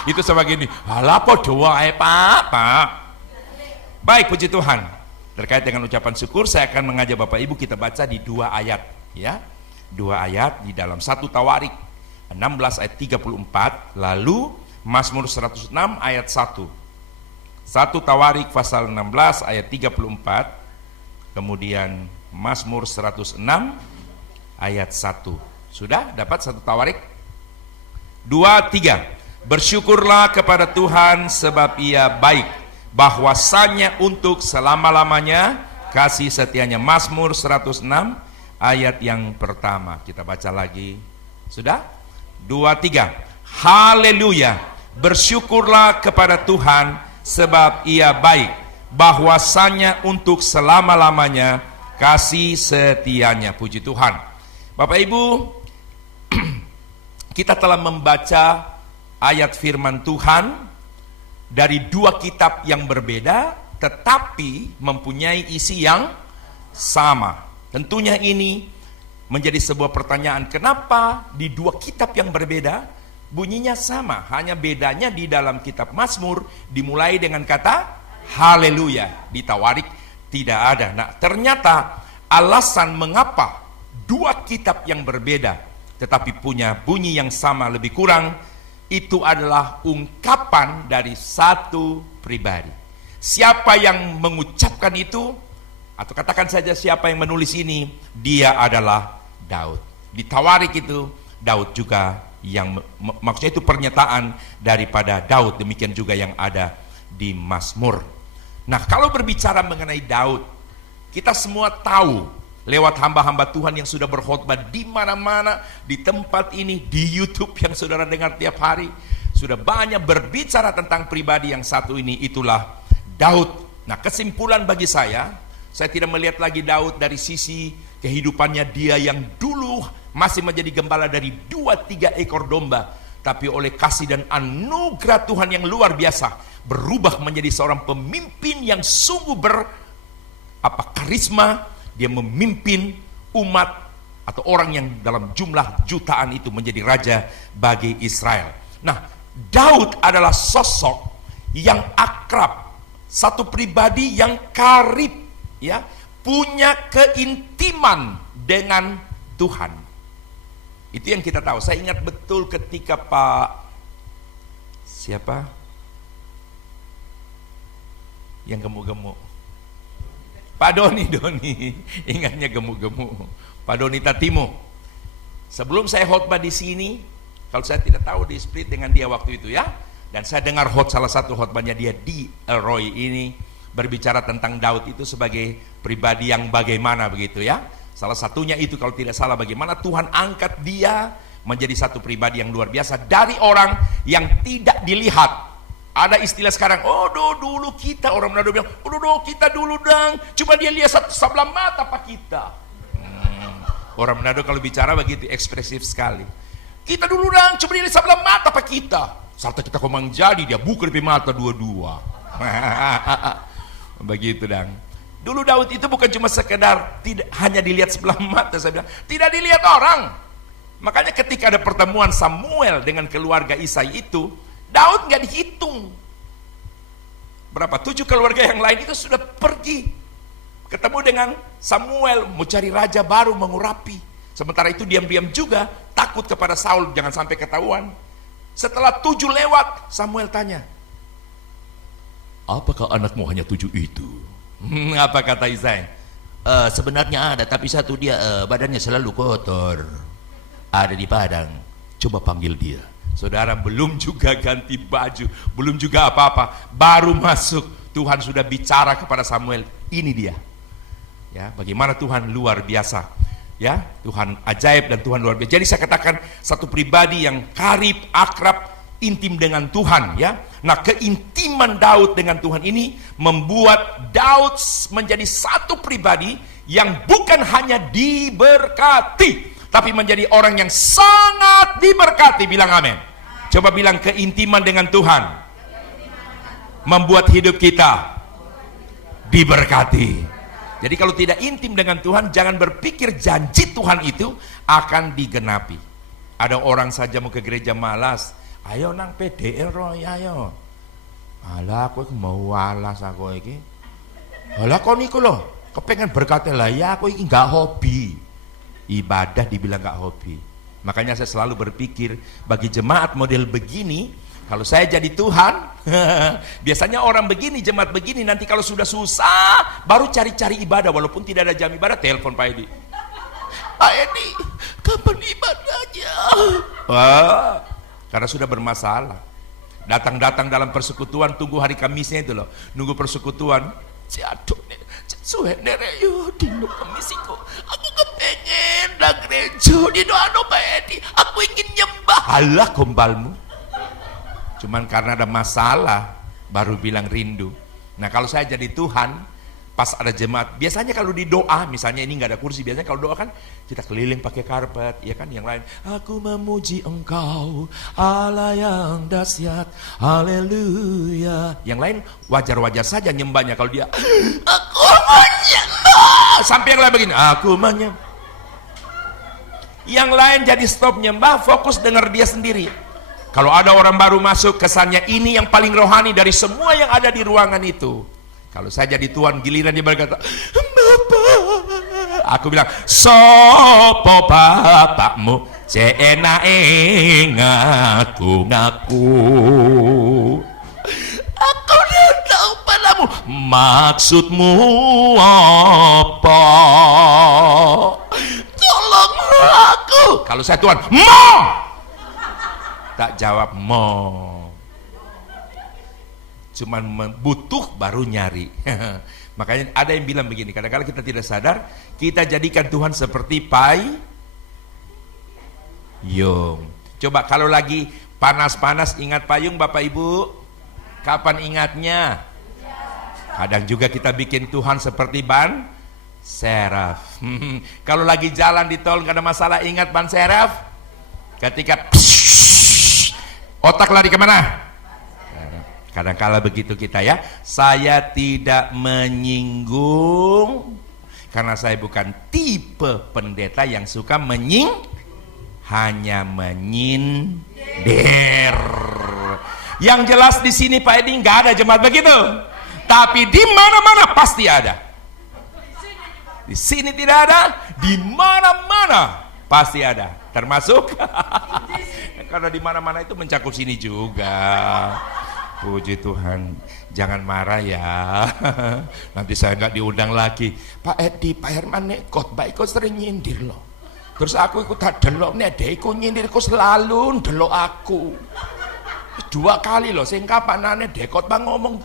Itu sama gini, alah podo wae Pak. Baik, puji Tuhan. Terkait dengan ucapan syukur, saya akan mengajak Bapak Ibu kita baca di 2 ayat, ya. 2 ayat di dalam 1 Tawarik 16 ayat 34, lalu Mazmur 106 ayat 1. 1 Tawarik pasal 16 ayat 34, kemudian Mazmur 106 ayat 1. Sudah dapat 1 Tawarik? 2, 3. Bersyukurlah kepada Tuhan sebab Ia baik, bahwasanya untuk selama-lamanya kasih setianya. Mazmur 106 ayat yang pertama. Kita baca lagi. Sudah? 2, 3. Haleluya. Bersyukurlah kepada Tuhan sebab Ia baik, bahwasanya untuk selama-lamanya kasih setianya. Puji Tuhan. Bapak Ibu, kita telah membaca ayat firman Tuhan dari 2 kitab yang berbeda, tetapi mempunyai isi yang sama. Tentunya ini menjadi sebuah pertanyaan, kenapa di 2 kitab yang berbeda bunyinya sama, hanya bedanya di dalam kitab Mazmur dimulai dengan kata haleluya, di Tawarik tidak ada. Nah, ternyata alasan mengapa 2 kitab yang berbeda tetapi punya bunyi yang sama lebih kurang, itu adalah ungkapan dari satu pribadi. Siapa yang mengucapkan itu, atau katakan saja siapa yang menulis ini, dia adalah Daud. Di Tawarik itu Daud juga yang maksudnya itu pernyataan daripada Daud, demikian juga yang ada di Mazmur. Nah, kalau berbicara mengenai Daud, kita semua tahu lewat hamba-hamba Tuhan yang sudah berkhotbah di mana-mana, di tempat ini, di YouTube yang saudara dengar tiap hari, sudah banyak berbicara tentang pribadi yang satu ini, itulah Daud. Nah, kesimpulan bagi saya tidak melihat lagi Daud dari sisi kehidupannya dia yang dulu masih menjadi gembala dari 2-3 ekor domba, tapi oleh kasih dan anugerah Tuhan yang luar biasa berubah menjadi seorang pemimpin yang sungguh karisma. Dia memimpin umat atau orang yang dalam jumlah jutaan itu menjadi raja bagi Israel. Nah, Daud adalah sosok yang akrab, satu pribadi yang karib, ya, punya keintiman dengan Tuhan. Itu yang kita tahu. Saya ingat betul ketika siapa yang gemuk-gemuk, Pak Doni, ingatnya gemuk-gemuk, Pak Doni Tatimo. Sebelum saya khotbah di sini, kalau saya tidak tahu di split dengan dia waktu itu, ya, dan saya dengar salah satu khotbahnya dia di Roy ini berbicara tentang Daud itu sebagai pribadi yang bagaimana begitu, ya. Salah satunya itu kalau tidak salah bagaimana Tuhan angkat dia menjadi satu pribadi yang luar biasa dari orang yang tidak dilihat. Ada istilah sekarang, oh dulu kita, orang Manado bilang, oh kita dulu dang, cuma dia lihat sebelah mata pak kita. Orang Manado kalau bicara begitu ekspresif sekali. Kita dulu dang, cuma dia lihat sebelah mata pak kita. Saat kita komang jadi, dia buka di mata dua-dua. Begitu dang. Dulu Daud itu bukan cuma sekedar tidak hanya dilihat sebelah mata, saya bilang, tidak dilihat orang. Makanya ketika ada pertemuan Samuel dengan keluarga Isai itu, Daud nggak dihitung. Berapa? 7 keluarga yang lain itu sudah pergi ketemu dengan Samuel, mau cari raja baru, mengurapi. Sementara itu diam-diam juga takut kepada Saul, jangan sampai ketahuan. Setelah 7 lewat, Samuel tanya, apakah anakmu hanya 7 itu? Apa kata Isai? Sebenarnya ada, tapi satu dia badannya selalu kotor, ada di padang. Coba panggil dia. Saudara, belum juga ganti baju, belum juga apa-apa, baru masuk Tuhan sudah bicara kepada Samuel, ini dia. Ya, bagaimana Tuhan luar biasa. Ya, Tuhan ajaib dan Tuhan luar biasa. Jadi saya katakan satu pribadi yang karib, akrab, intim dengan Tuhan, ya. Nah, keintiman Daud dengan Tuhan ini membuat Daud menjadi satu pribadi yang bukan hanya diberkati, tapi menjadi orang yang sangat diberkati. Bilang amin. Coba bilang, keintiman dengan Tuhan membuat hidup kita diberkati. Jadi kalau tidak intim dengan Tuhan, jangan berpikir janji Tuhan itu akan digenapi. Ada orang saja mau ke gereja malas, ayo nang PDL Roy, ayo. Alah aku mau walas aku iki. Alah kok niku lho, kepengen berkati lah ya, aku iki enggak hobi. Ibadah dibilang gak hobi. Makanya saya selalu berpikir, bagi jemaat model begini, kalau saya jadi Tuhan, biasanya orang begini, jemaat begini, nanti kalau sudah susah baru cari-cari ibadah, walaupun tidak ada jam ibadah, telepon Pak Edi. Pak Edi, kapan ibadahnya? Wah, karena sudah bermasalah. Datang-datang dalam persekutuan, tunggu hari Kamisnya itu loh, nunggu persekutuan. Jatuh nih, suhe nere yo dino Kamisiku. Aku kepengen dah gereja di doa Pak Edi. Aku ingin nyembah. Halah gombalmu. Cuman karena ada masalah baru bilang rindu. Nah kalau saya jadi Tuhan, pas ada jemaat, biasanya kalau di doa, misalnya ini nggak ada kursi, biasanya kalau doa kan kita keliling pakai karpet, ya kan, yang lain, aku memuji Engkau Allah yang dahsyat, haleluya. Yang lain wajar-wajar saja nyembahnya. Kalau dia, aku menyembah, sampai yang lain begini, aku menyembah. Yang lain jadi stop nyembah, fokus dengar dia sendiri. Kalau ada orang baru masuk, kesannya ini yang paling rohani dari semua yang ada di ruangan itu. Kalau saya jadi Tuhan, giliran dia berkata, Bapak, aku bilang, sopo bapakmu, seenake ngaku-ngaku. Aku tidak tahu padamu, maksudmu apa? Tolonglah aku. Kalau saya Tuhan, mau. Tak jawab mau. Cuman butuh baru nyari. Makanya ada yang bilang begini, kadang-kadang kita tidak sadar, kita jadikan Tuhan seperti payung. Coba kalau lagi panas-panas ingat payung Bapak Ibu, kapan ingatnya? Kadang juga kita bikin Tuhan seperti ban seraf. Kalau lagi jalan di tol gak ada masalah, ingat ban seraf. Ketika otak lari kemana? Kadang-kala begitu kita ya. Saya tidak menyinggung, karena saya bukan tipe pendeta yang suka hanya menyindir. Yang jelas di sini Pak Edi nggak ada jemaat begitu, tapi di mana-mana pasti ada. Di sini tidak ada, di mana-mana pasti ada, termasuk karena di mana-mana itu mencakup sini juga. Puji Tuhan, jangan marah ya. Nanti saya nggak diundang lagi. Pak Edi, Pak Herman nek khotbah ikut sering nyindir loh. Terus aku ikut tak delok nek dia ikut nyindir, aku selalu delok aku. 2 kali loh, sing kapanane dia khotbah ngomong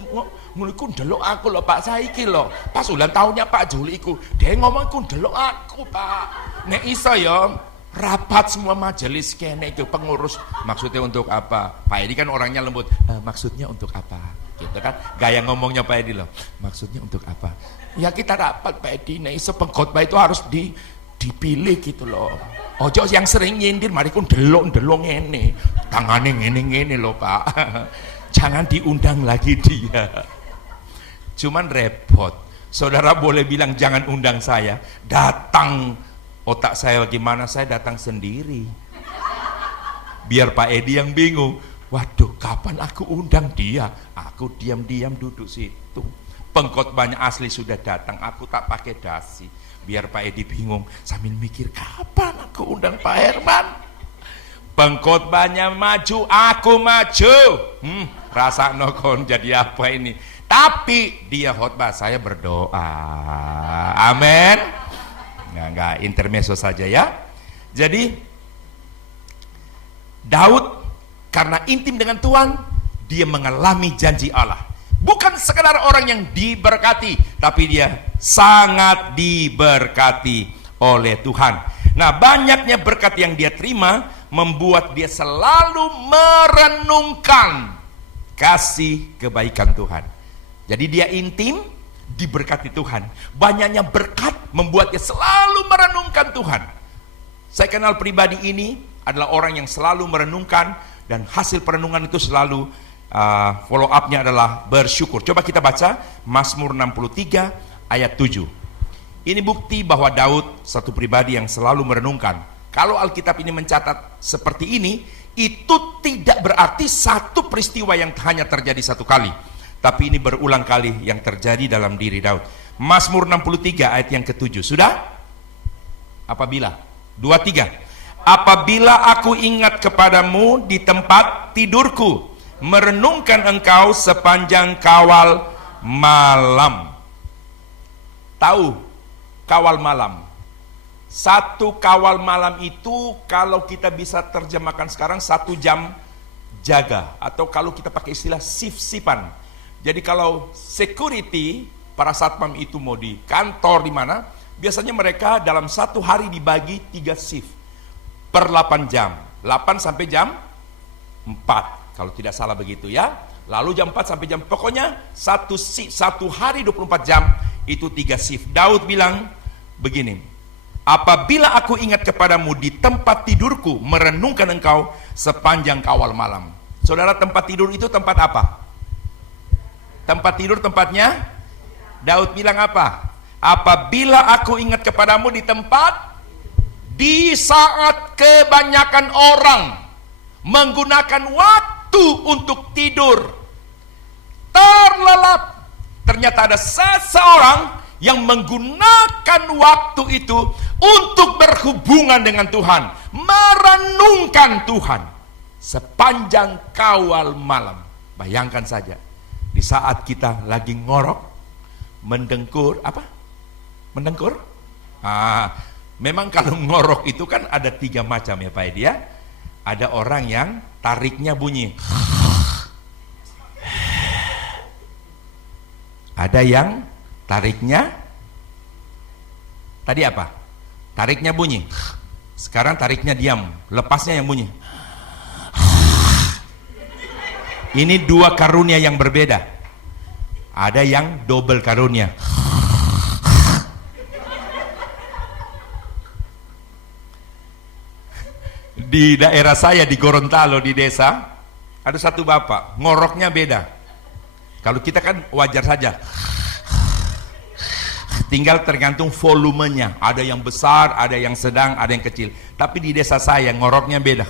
iku delok aku loh Pak, saiki loh. Pas ulang tahunnya Pak Juli iku, dia ngomong iku delok aku Pak. Nek iso ya, rapat semua majelis kene itu pengurus, maksudnya untuk apa? Pak Edi kan orangnya lembut, maksudnya untuk apa? Gitu kan, gaya ngomongnya Pak Edi loh, maksudnya untuk apa? Ya kita rapat Pak Edi, nah iso pengkhotbah itu harus dipilih gitu loh. Ojo yang sering nyindir, mari kun delok ngene, tangannya ngene loh Pak. Jangan diundang lagi dia. Cuman repot. Saudara boleh bilang jangan undang saya, datang. Otak saya bagaimana, saya datang sendiri. Biar Pak Edi yang bingung. Waduh, kapan aku undang dia? Aku diam-diam duduk situ. Pengkhotbahnya asli sudah datang, aku tak pakai dasi. Biar Pak Edi bingung, sambil mikir kapan aku undang Pak Herman. Pengkhotbahnya maju, aku maju. Rasa nokon jadi apa ini? Tapi dia khotbah, saya berdoa. Amin. Enggak, intermezzo saja ya. Jadi Daud karena intim dengan Tuhan, dia mengalami janji Allah. Bukan sekedar orang yang diberkati, tapi dia sangat diberkati oleh Tuhan. Nah, banyaknya berkat yang dia terima membuat dia selalu merenungkan kasih kebaikan Tuhan. Jadi dia intim, diberkati Tuhan. Banyaknya berkat membuat dia selalu merenungkan Tuhan. Saya kenal pribadi ini adalah orang yang selalu merenungkan, dan hasil perenungan itu selalu follow up-nya adalah bersyukur. Coba kita baca Mazmur 63 ayat 7. Ini bukti bahwa Daud satu pribadi yang selalu merenungkan. Kalau Alkitab ini mencatat seperti ini, itu tidak berarti satu peristiwa yang hanya terjadi satu kali, tapi ini berulang kali yang terjadi dalam diri Daud. Mazmur 63 ayat yang ke-7. Sudah? Apabila 23. Apabila aku ingat kepadamu di tempat tidurku, merenungkan engkau sepanjang kawal malam. Tahu kawal malam? Satu kawal malam itu kalau kita bisa terjemahkan sekarang 1 jam jaga, atau kalau kita pakai istilah shift-shiftan. Jadi kalau security, para satpam itu mau di kantor di mana, biasanya mereka dalam satu hari dibagi 3 shift per 8 jam, 8 sampai jam 4 kalau tidak salah begitu ya. Lalu jam 4 sampai jam, pokoknya satu hari 24 jam itu 3 shift. Daud bilang begini, apabila aku ingat kepadamu di tempat tidurku, merenungkan engkau sepanjang kawal malam. Saudara, tempat tidur itu tempat apa? Tempat tidur tempatnya Daud bilang apa? Apabila aku ingat kepadamu di tempat, di saat kebanyakan orang menggunakan waktu untuk tidur, terlelap, ternyata ada seseorang yang menggunakan waktu itu untuk berhubungan dengan Tuhan, merenungkan Tuhan sepanjang kawal malam. Bayangkan saja, di saat kita lagi ngorok, mendengkur, apa? Mendengkur? Memang kalau ngorok itu kan ada 3 macam ya Pak Edi ya. Ada orang yang tariknya bunyi, ada yang tariknya tadi apa? Tariknya bunyi. Sekarang tariknya diam, lepasnya yang bunyi. Ini 2 karunia yang berbeda. Ada yang double karunia. Di daerah saya di Gorontalo di desa, ada satu bapak, ngoroknya beda. Kalau kita kan wajar saja, tinggal tergantung volumenya. Ada yang besar, ada yang sedang, ada yang kecil. Tapi di desa saya ngoroknya beda.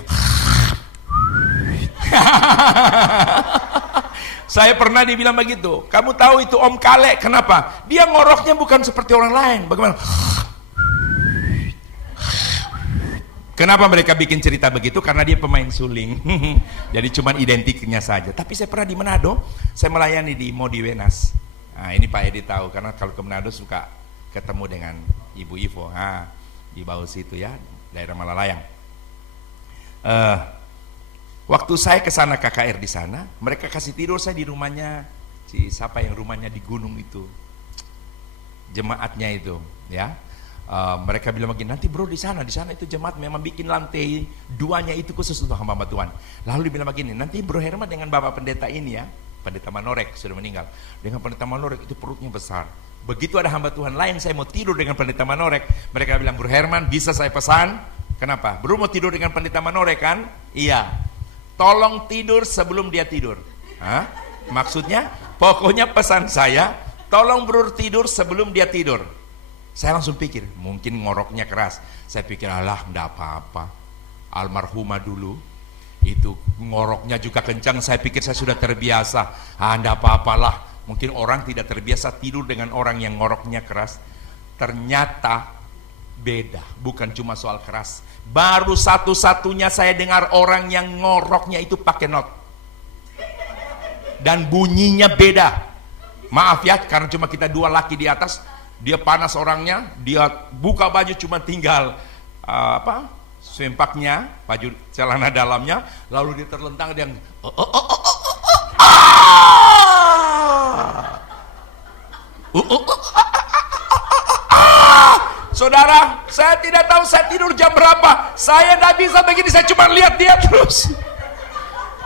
Saya pernah dibilang begitu. Kamu tahu itu Om Kale, kenapa? Dia ngoroknya bukan seperti orang lain. Bagaimana? Kenapa mereka bikin cerita begitu? Karena dia pemain suling. Jadi cuman identiknya saja. Tapi saya pernah di Manado, saya melayani di Modi Wenas. Nah, ini Pak Edi tahu, karena kalau ke Manado suka ketemu dengan Ibu Ivo. Di bawah situ ya, daerah Malalayang. Waktu saya ke sana KKR di sana, mereka kasih tidur saya di rumahnya siapa yang rumahnya di gunung itu, jemaatnya itu, ya. Mereka bilang begini, nanti bro di sana itu jemaat memang bikin lantai 2-nya itu khusus untuk hamba Tuhan. Lalu dibilang begini, nanti bro Herman dengan bapak pendeta ini ya, pendeta Manorek sudah meninggal, dengan pendeta Manorek itu perutnya besar. Begitu ada hamba Tuhan lain, saya mau tidur dengan pendeta Manorek, mereka bilang, bro Herman bisa saya pesan? Kenapa? Bro mau tidur dengan pendeta Manorek kan? Iya. Tolong tidur sebelum dia tidur. Hah? Maksudnya, pokoknya pesan saya, tolong bro tidur sebelum dia tidur. Saya langsung pikir, mungkin ngoroknya keras. Saya pikir, alah enggak apa-apa. Almarhumah dulu, itu ngoroknya juga kencang. Saya pikir saya sudah terbiasa. Enggak apa-apalah. Mungkin orang tidak terbiasa tidur dengan orang yang ngoroknya keras. Ternyata beda, bukan cuma soal keras. Baru satu-satunya saya dengar orang yang ngoroknya itu pakai not. Dan bunyinya beda. Maaf ya, karena cuma kita dua laki di atas. Dia panas orangnya, dia buka baju cuma tinggal sempaknya, baju celana dalamnya, lalu dia terlentang, dia Saudara, saya tidak tahu saya tidur jam berapa. Saya tidak bisa begini, saya cuma lihat dia terus.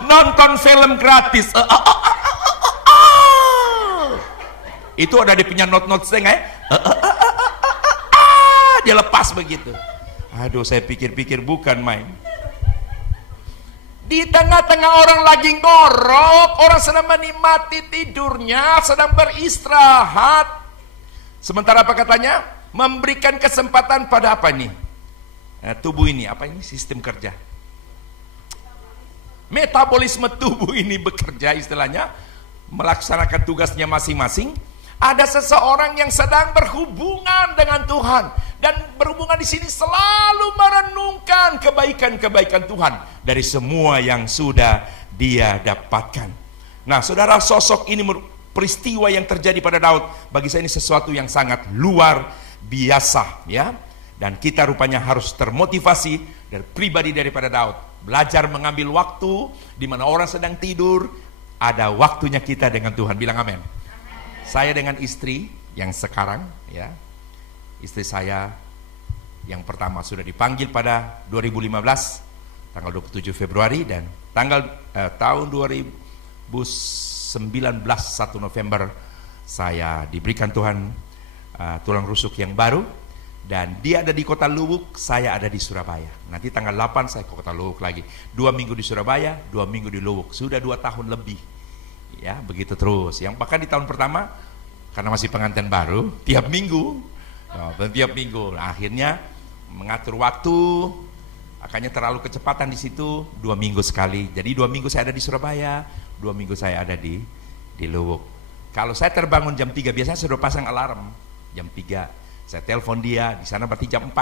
Nonton film gratis. Itu ada di punya not-not setengah ya. Dia lepas begitu. Aduh, saya pikir-pikir bukan main. Di tengah-tengah orang lagi ngorok, orang sedang menikmati tidurnya, sedang beristirahat. Sementara apa katanya? Memberikan kesempatan pada apa ini? Tubuh ini, apa ini? Sistem kerja. Metabolisme tubuh ini bekerja, istilahnya melaksanakan tugasnya masing-masing. Ada seseorang yang sedang berhubungan dengan Tuhan, dan berhubungan di sini selalu merenungkan kebaikan-kebaikan Tuhan dari semua yang sudah dia dapatkan. Nah, saudara, sosok ini, peristiwa yang terjadi pada Daud, bagi saya ini sesuatu yang sangat luar biasa ya. Dan kita rupanya harus termotivasi dari pribadi daripada Daud, belajar mengambil waktu di mana orang sedang tidur, ada waktunya kita dengan Tuhan. Bilang amin. Saya dengan istri yang sekarang ya, istri saya yang pertama sudah dipanggil pada 2015 tanggal 27 Februari, dan tahun 2019 1 November saya diberikan Tuhan tulang rusuk yang baru, dan dia ada di kota Luwuk, saya ada di Surabaya. Nanti tanggal 8 saya ke kota Luwuk lagi. 2 minggu di Surabaya, 2 minggu di Luwuk. Sudah 2 tahun lebih. Ya, begitu terus. Yang bahkan di tahun pertama, karena masih pengantin baru, tiap minggu. Nah, akhirnya mengatur waktu, akhirnya terlalu kecepatan di situ. 2 minggu sekali. Jadi 2 minggu saya ada di Surabaya, 2 minggu saya ada di Luwuk. Kalau saya terbangun jam 3, biasanya saya sudah pasang alarm jam 3. Saya telepon dia, di sana berarti jam 4.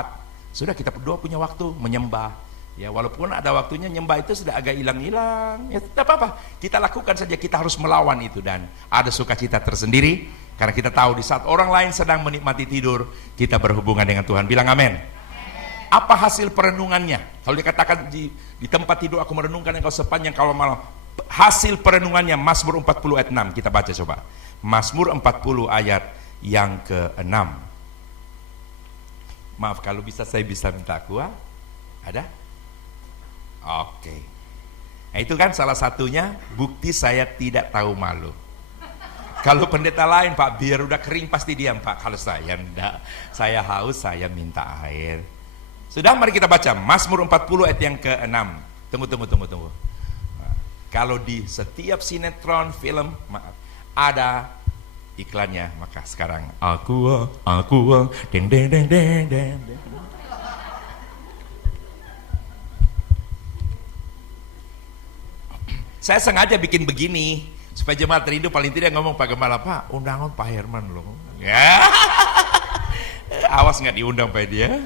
Sudah, kita berdua punya waktu menyembah. Ya, walaupun ada waktunya nyembah itu sudah agak hilang-hilang, ya tidak apa-apa, kita lakukan saja. Kita harus melawan itu, dan ada sukacita tersendiri karena kita tahu di saat orang lain sedang menikmati tidur, kita berhubungan dengan Tuhan. Bilang amin. Apa hasil perenungannya? Kalau dikatakan di tempat tidur aku merenungkan engkau sepanjang kalau malam, hasil perenungannya Mazmur 40 ayat 6. Kita baca coba Mazmur 40 ayat yang ke-6. Maaf kalau saya bisa minta aqua. Ada? Oke. Nah, itu kan salah satunya bukti saya tidak tahu malu. Kalau pendeta lain, Pak, biar udah kering pasti diam, Pak. Kalau saya enggak, saya haus, saya minta air. Sudah, mari kita baca Mazmur 40 ayat yang ke-6. Tunggu. Nah, kalau di setiap sinetron, film, ada iklannya, maka sekarang aqua, deng deng deng deng deng. Saya sengaja bikin begini supaya jemaat rindu paling tidak ngomong, Pak Gembala, Pak, undangan Pak Herman loh. Ya. Awas nggak diundang Pak dia.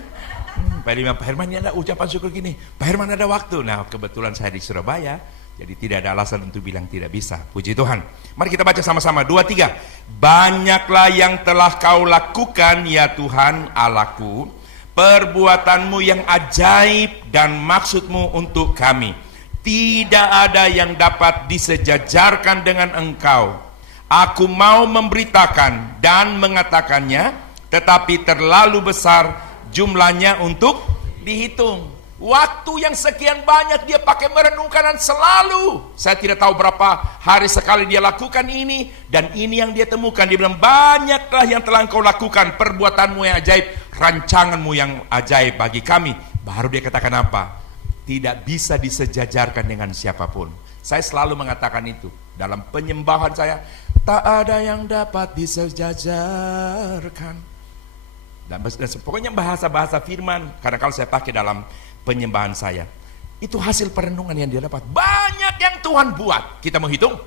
Pak Herman ini ada ucapan syukur gini. Pak Herman ada waktu. Nah, kebetulan saya di Surabaya, jadi tidak ada alasan untuk bilang tidak bisa. Puji Tuhan. Mari kita baca sama-sama 2, 3. Banyaklah yang telah kau lakukan ya Tuhan Allahku, perbuatanmu yang ajaib dan maksudmu untuk kami. Tidak ada yang dapat disejajarkan dengan engkau. Aku mau memberitakan dan mengatakannya tetapi terlalu besar jumlahnya untuk dihitung. Waktu yang sekian banyak dia pakai merenungkan, dan selalu, saya tidak tahu berapa hari sekali dia lakukan ini, dan ini yang dia temukan. Dia bilang, banyaklah yang telah engkau lakukan, perbuatanmu yang ajaib, rancanganmu yang ajaib bagi kami. Baru dia katakan apa? Tidak bisa disejajarkan dengan siapapun. Saya selalu mengatakan itu dalam penyembahan saya, tak ada yang dapat disejajarkan. Dan pokoknya bahasa-bahasa firman, karena kalau saya pakai dalam penyembahan saya, itu hasil perenungan yang dia dapat. Banyak yang Tuhan buat. Kita mau hitung?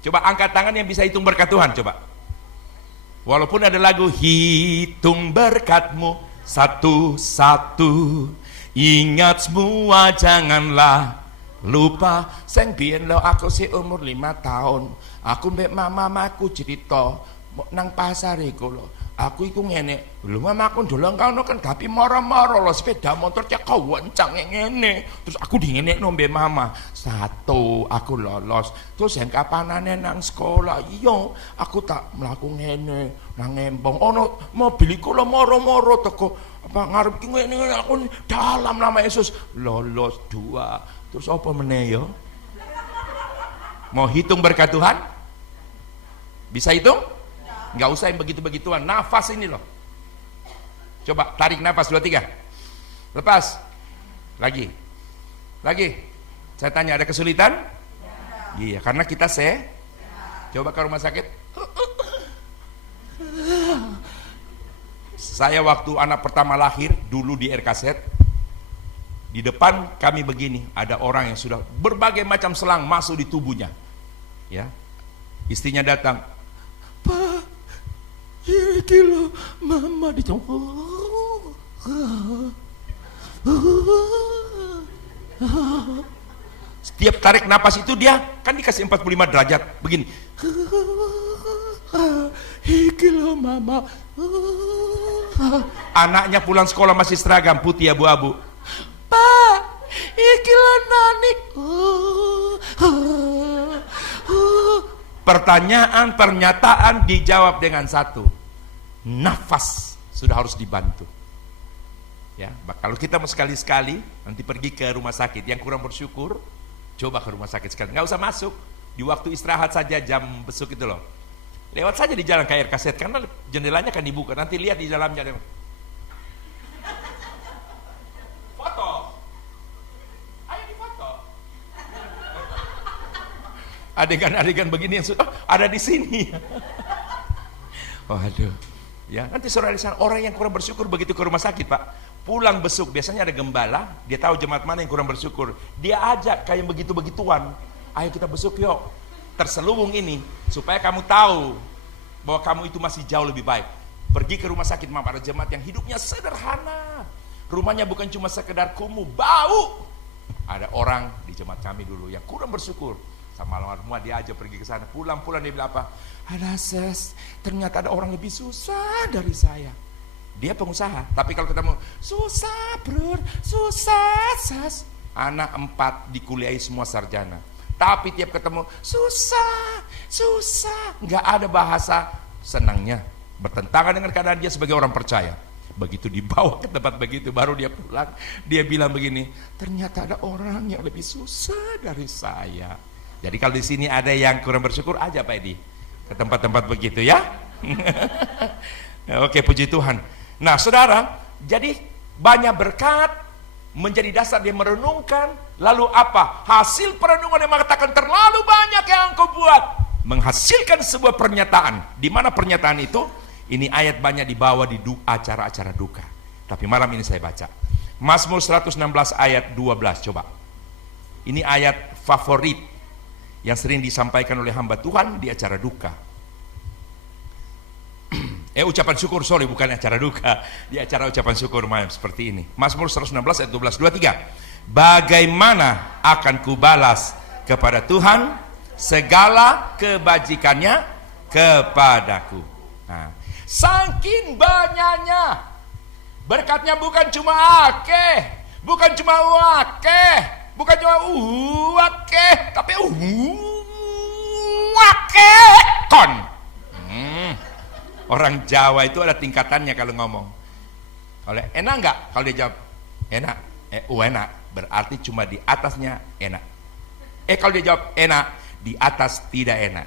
Coba angkat tangan yang bisa hitung berkat Tuhan, coba. Walaupun ada lagu hitung berkatmu satu-satu, ingat semua janganlah lupa. Seng biyen lo aku si umur 5 tahun, aku mbek mamaku cerita nang pasar iku lo. Aku iku ngene, lho mamaku ndolong kono kan tapi moro-moro lo sepeda motor cek kewencang ngene. Terus aku dingenekno mbek mama. Satu, aku lolos. Terus yang kapanane nang sekolah, iya aku tak mlaku ngene nang ngempong. Ono mobil iku lo moro-moro teko apa ngarep ki ngene aku dalam nama Yesus lolos 2. Terus apa meneh yo? Mau hitung berkat Tuhan? Bisa hitung? Nggak usah yang begitu-begituan. Nafas ini loh. Coba tarik nafas 2, 3. Lepas. Lagi. Saya tanya, ada kesulitan? Iya, karena kita coba ke rumah sakit. Saya waktu anak pertama lahir dulu di RKZ, di depan kami begini, ada orang yang sudah berbagai macam selang masuk di tubuhnya. Ya. Istrinya datang, "Pak, ini loh mama di Setiap tarik napas itu dia kan dikasih 45 derajat begini. Iki loh mama. Anaknya pulang sekolah masih seragam putih abu-abu. Pak, iki loh nani. Pertanyaan, pernyataan dijawab dengan satu. Nafas sudah harus dibantu. Ya, kalau kita mau sekali-sekali nanti pergi ke rumah sakit, yang kurang bersyukur coba ke rumah sakit sekali. Nggak usah masuk, di waktu istirahat saja jam besuk itu loh. Lewat saja di jalan KR Kaset karena jendelanya kan dibuka. Nanti lihat di dalamnya. Foto. Ayo difoto. Adegan-adegan begini yang ada di sini. Waduh. Ya, nanti saudara di sana orang yang kurang bersyukur begitu ke rumah sakit, Pak, pulang besuk, biasanya ada gembala, dia tahu jemaat mana yang kurang bersyukur, dia ajak kayak begitu-begituan, ayo kita besuk yuk, terselubung ini, supaya kamu tahu bahwa kamu itu masih jauh lebih baik. Pergi ke rumah sakit, maaf, ada jemaat yang hidupnya sederhana, rumahnya bukan cuma sekedar kumuh, bau. Ada orang di jemaat kami dulu yang kurang bersyukur, sama almarhumah dia aja pergi ke sana, pulang-pulang dia bilang apa? Ada ses, ternyata ada orang lebih susah dari saya. Dia pengusaha, tapi kalau ketemu susah bro, susah sas. Anak 4 dikuliahi semua sarjana, tapi tiap ketemu susah, nggak ada bahasa senangnya, bertentangan dengan keadaan dia sebagai orang percaya. Begitu dibawa ke tempat begitu, baru dia pulang, dia bilang begini, ternyata ada orang yang lebih susah dari saya. Jadi kalau di sini ada yang kurang bersyukur, aja Pak Edi ke tempat-tempat begitu ya. Oke, puji Tuhan. Nah saudara, jadi banyak berkat menjadi dasar dia merenungkan. Lalu apa? Hasil perenungan yang mengatakan terlalu banyak yang engkau buat, menghasilkan sebuah pernyataan. Di mana pernyataan itu? Ini ayat banyak dibawa di acara-acara duka. Tapi malam ini saya baca Mazmur 116 ayat 12. Coba. Ini ayat favorit yang sering disampaikan oleh hamba Tuhan di acara duka. Ucapan syukur, bukan acara duka. Di acara ucapan syukur seperti ini. Mazmur 116 ayat 12, 23. Bagaimana akan kubalas kepada Tuhan segala kebajikannya kepadaku. Nah, saking banyaknya berkatnya, bukan cuma akeh, bukan cuma wakeh, bukan cuma wakeh, tapi wakeh kon. Orang Jawa itu ada tingkatannya kalau ngomong. Kalau enak enggak? Kalau dia jawab enak, enak, berarti cuma di atasnya enak. Kalau dia jawab enak, di atas tidak enak.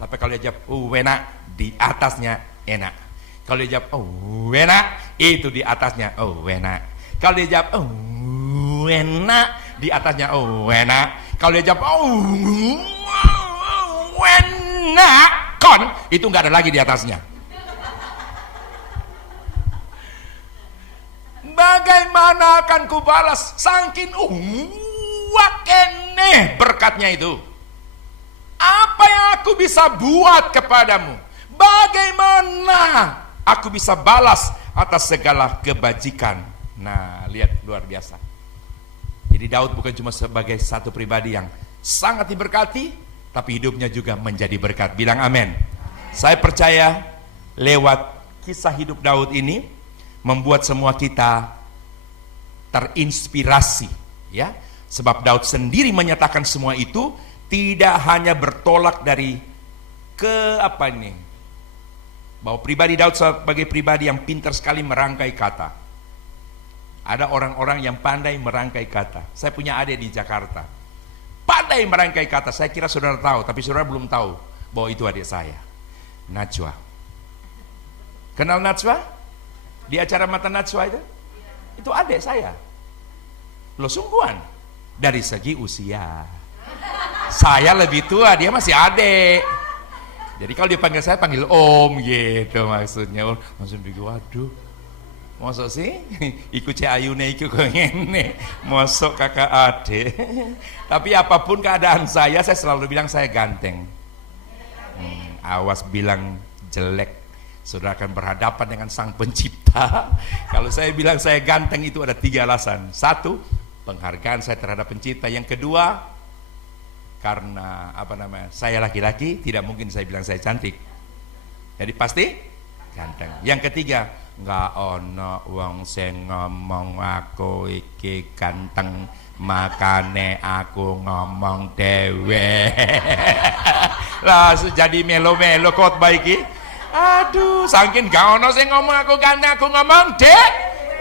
Tapi kalau dia jawab enak, di atasnya enak. Kalau dia jawab enak, itu di atasnya enak. Kalau dia jawab enak, di atasnya enak. Kalau dia jawab enak, itu nggak ada lagi di atasnya. Bagaimana akan kubalas saking wakene berkatnya itu? Apa yang aku bisa buat kepadamu? Bagaimana aku bisa balas atas segala kebajikan? Nah, lihat, luar biasa. Jadi Daud bukan cuma sebagai satu pribadi yang sangat diberkati, tapi hidupnya juga menjadi berkat. Bilang amin. Saya percaya lewat kisah hidup Daud ini membuat semua kita terinspirasi, ya. Sebab Daud sendiri menyatakan semua itu tidak hanya bertolak dari bahwa pribadi Daud sebagai pribadi yang pintar sekali merangkai kata. Ada orang-orang yang pandai merangkai kata. Saya punya adik di Jakarta, pandai merangkai kata. Saya kira saudara tahu, tapi saudara belum tahu bahwa itu adik saya, Najwa. Kenal Najwa? Di acara Mata Najwa itu adik saya. Loh, sungguhan. Dari segi usia saya lebih tua, dia masih adik. Jadi kalau dipanggil saya, panggil om gitu maksudnya. Langsung pikir, waduh, mosok sih ikut Cik Ayune ikut ngene, mosok kakak adik. Tapi apapun keadaan saya selalu bilang saya ganteng. Awas bilang jelek, saudara akan berhadapan dengan Sang Pencipta. Kalau saya bilang saya ganteng itu ada 3 alasan. 1, penghargaan saya terhadap Pencipta. Yang kedua, karena saya laki-laki, tidak mungkin saya bilang saya cantik. Jadi pasti ganteng. Yang ketiga, nggak ono wong sing ngomong aku iki ganteng, makane aku ngomong dewe. Lah jadi melo-melo khotbah iki. Aduh, saking gak ono sing ngomong aku ganteng, aku ngomong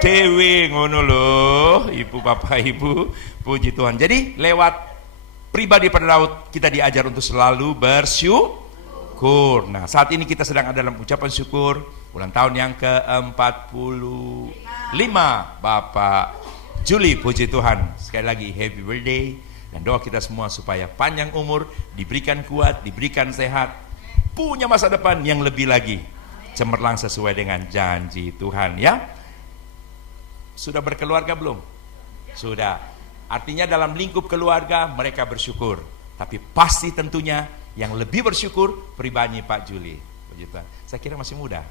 dewe ngono loh. Ibu, bapak, ibu, puji Tuhan. Jadi lewat pribadi pada Daud kita diajar untuk selalu bersyukur. Nah, saat ini kita sedang ada dalam ucapan syukur ulang tahun yang ke-45 Bapak Juli, puji Tuhan. Sekali lagi happy birthday, dan doa kita semua supaya panjang umur, diberikan kuat, diberikan sehat, punya masa depan yang lebih lagi cemerlang sesuai dengan janji Tuhan, ya. Sudah berkeluarga belum? Sudah. Artinya dalam lingkup keluarga mereka bersyukur, tapi pasti tentunya yang lebih bersyukur pribadi Pak Juli. Saya kira masih muda.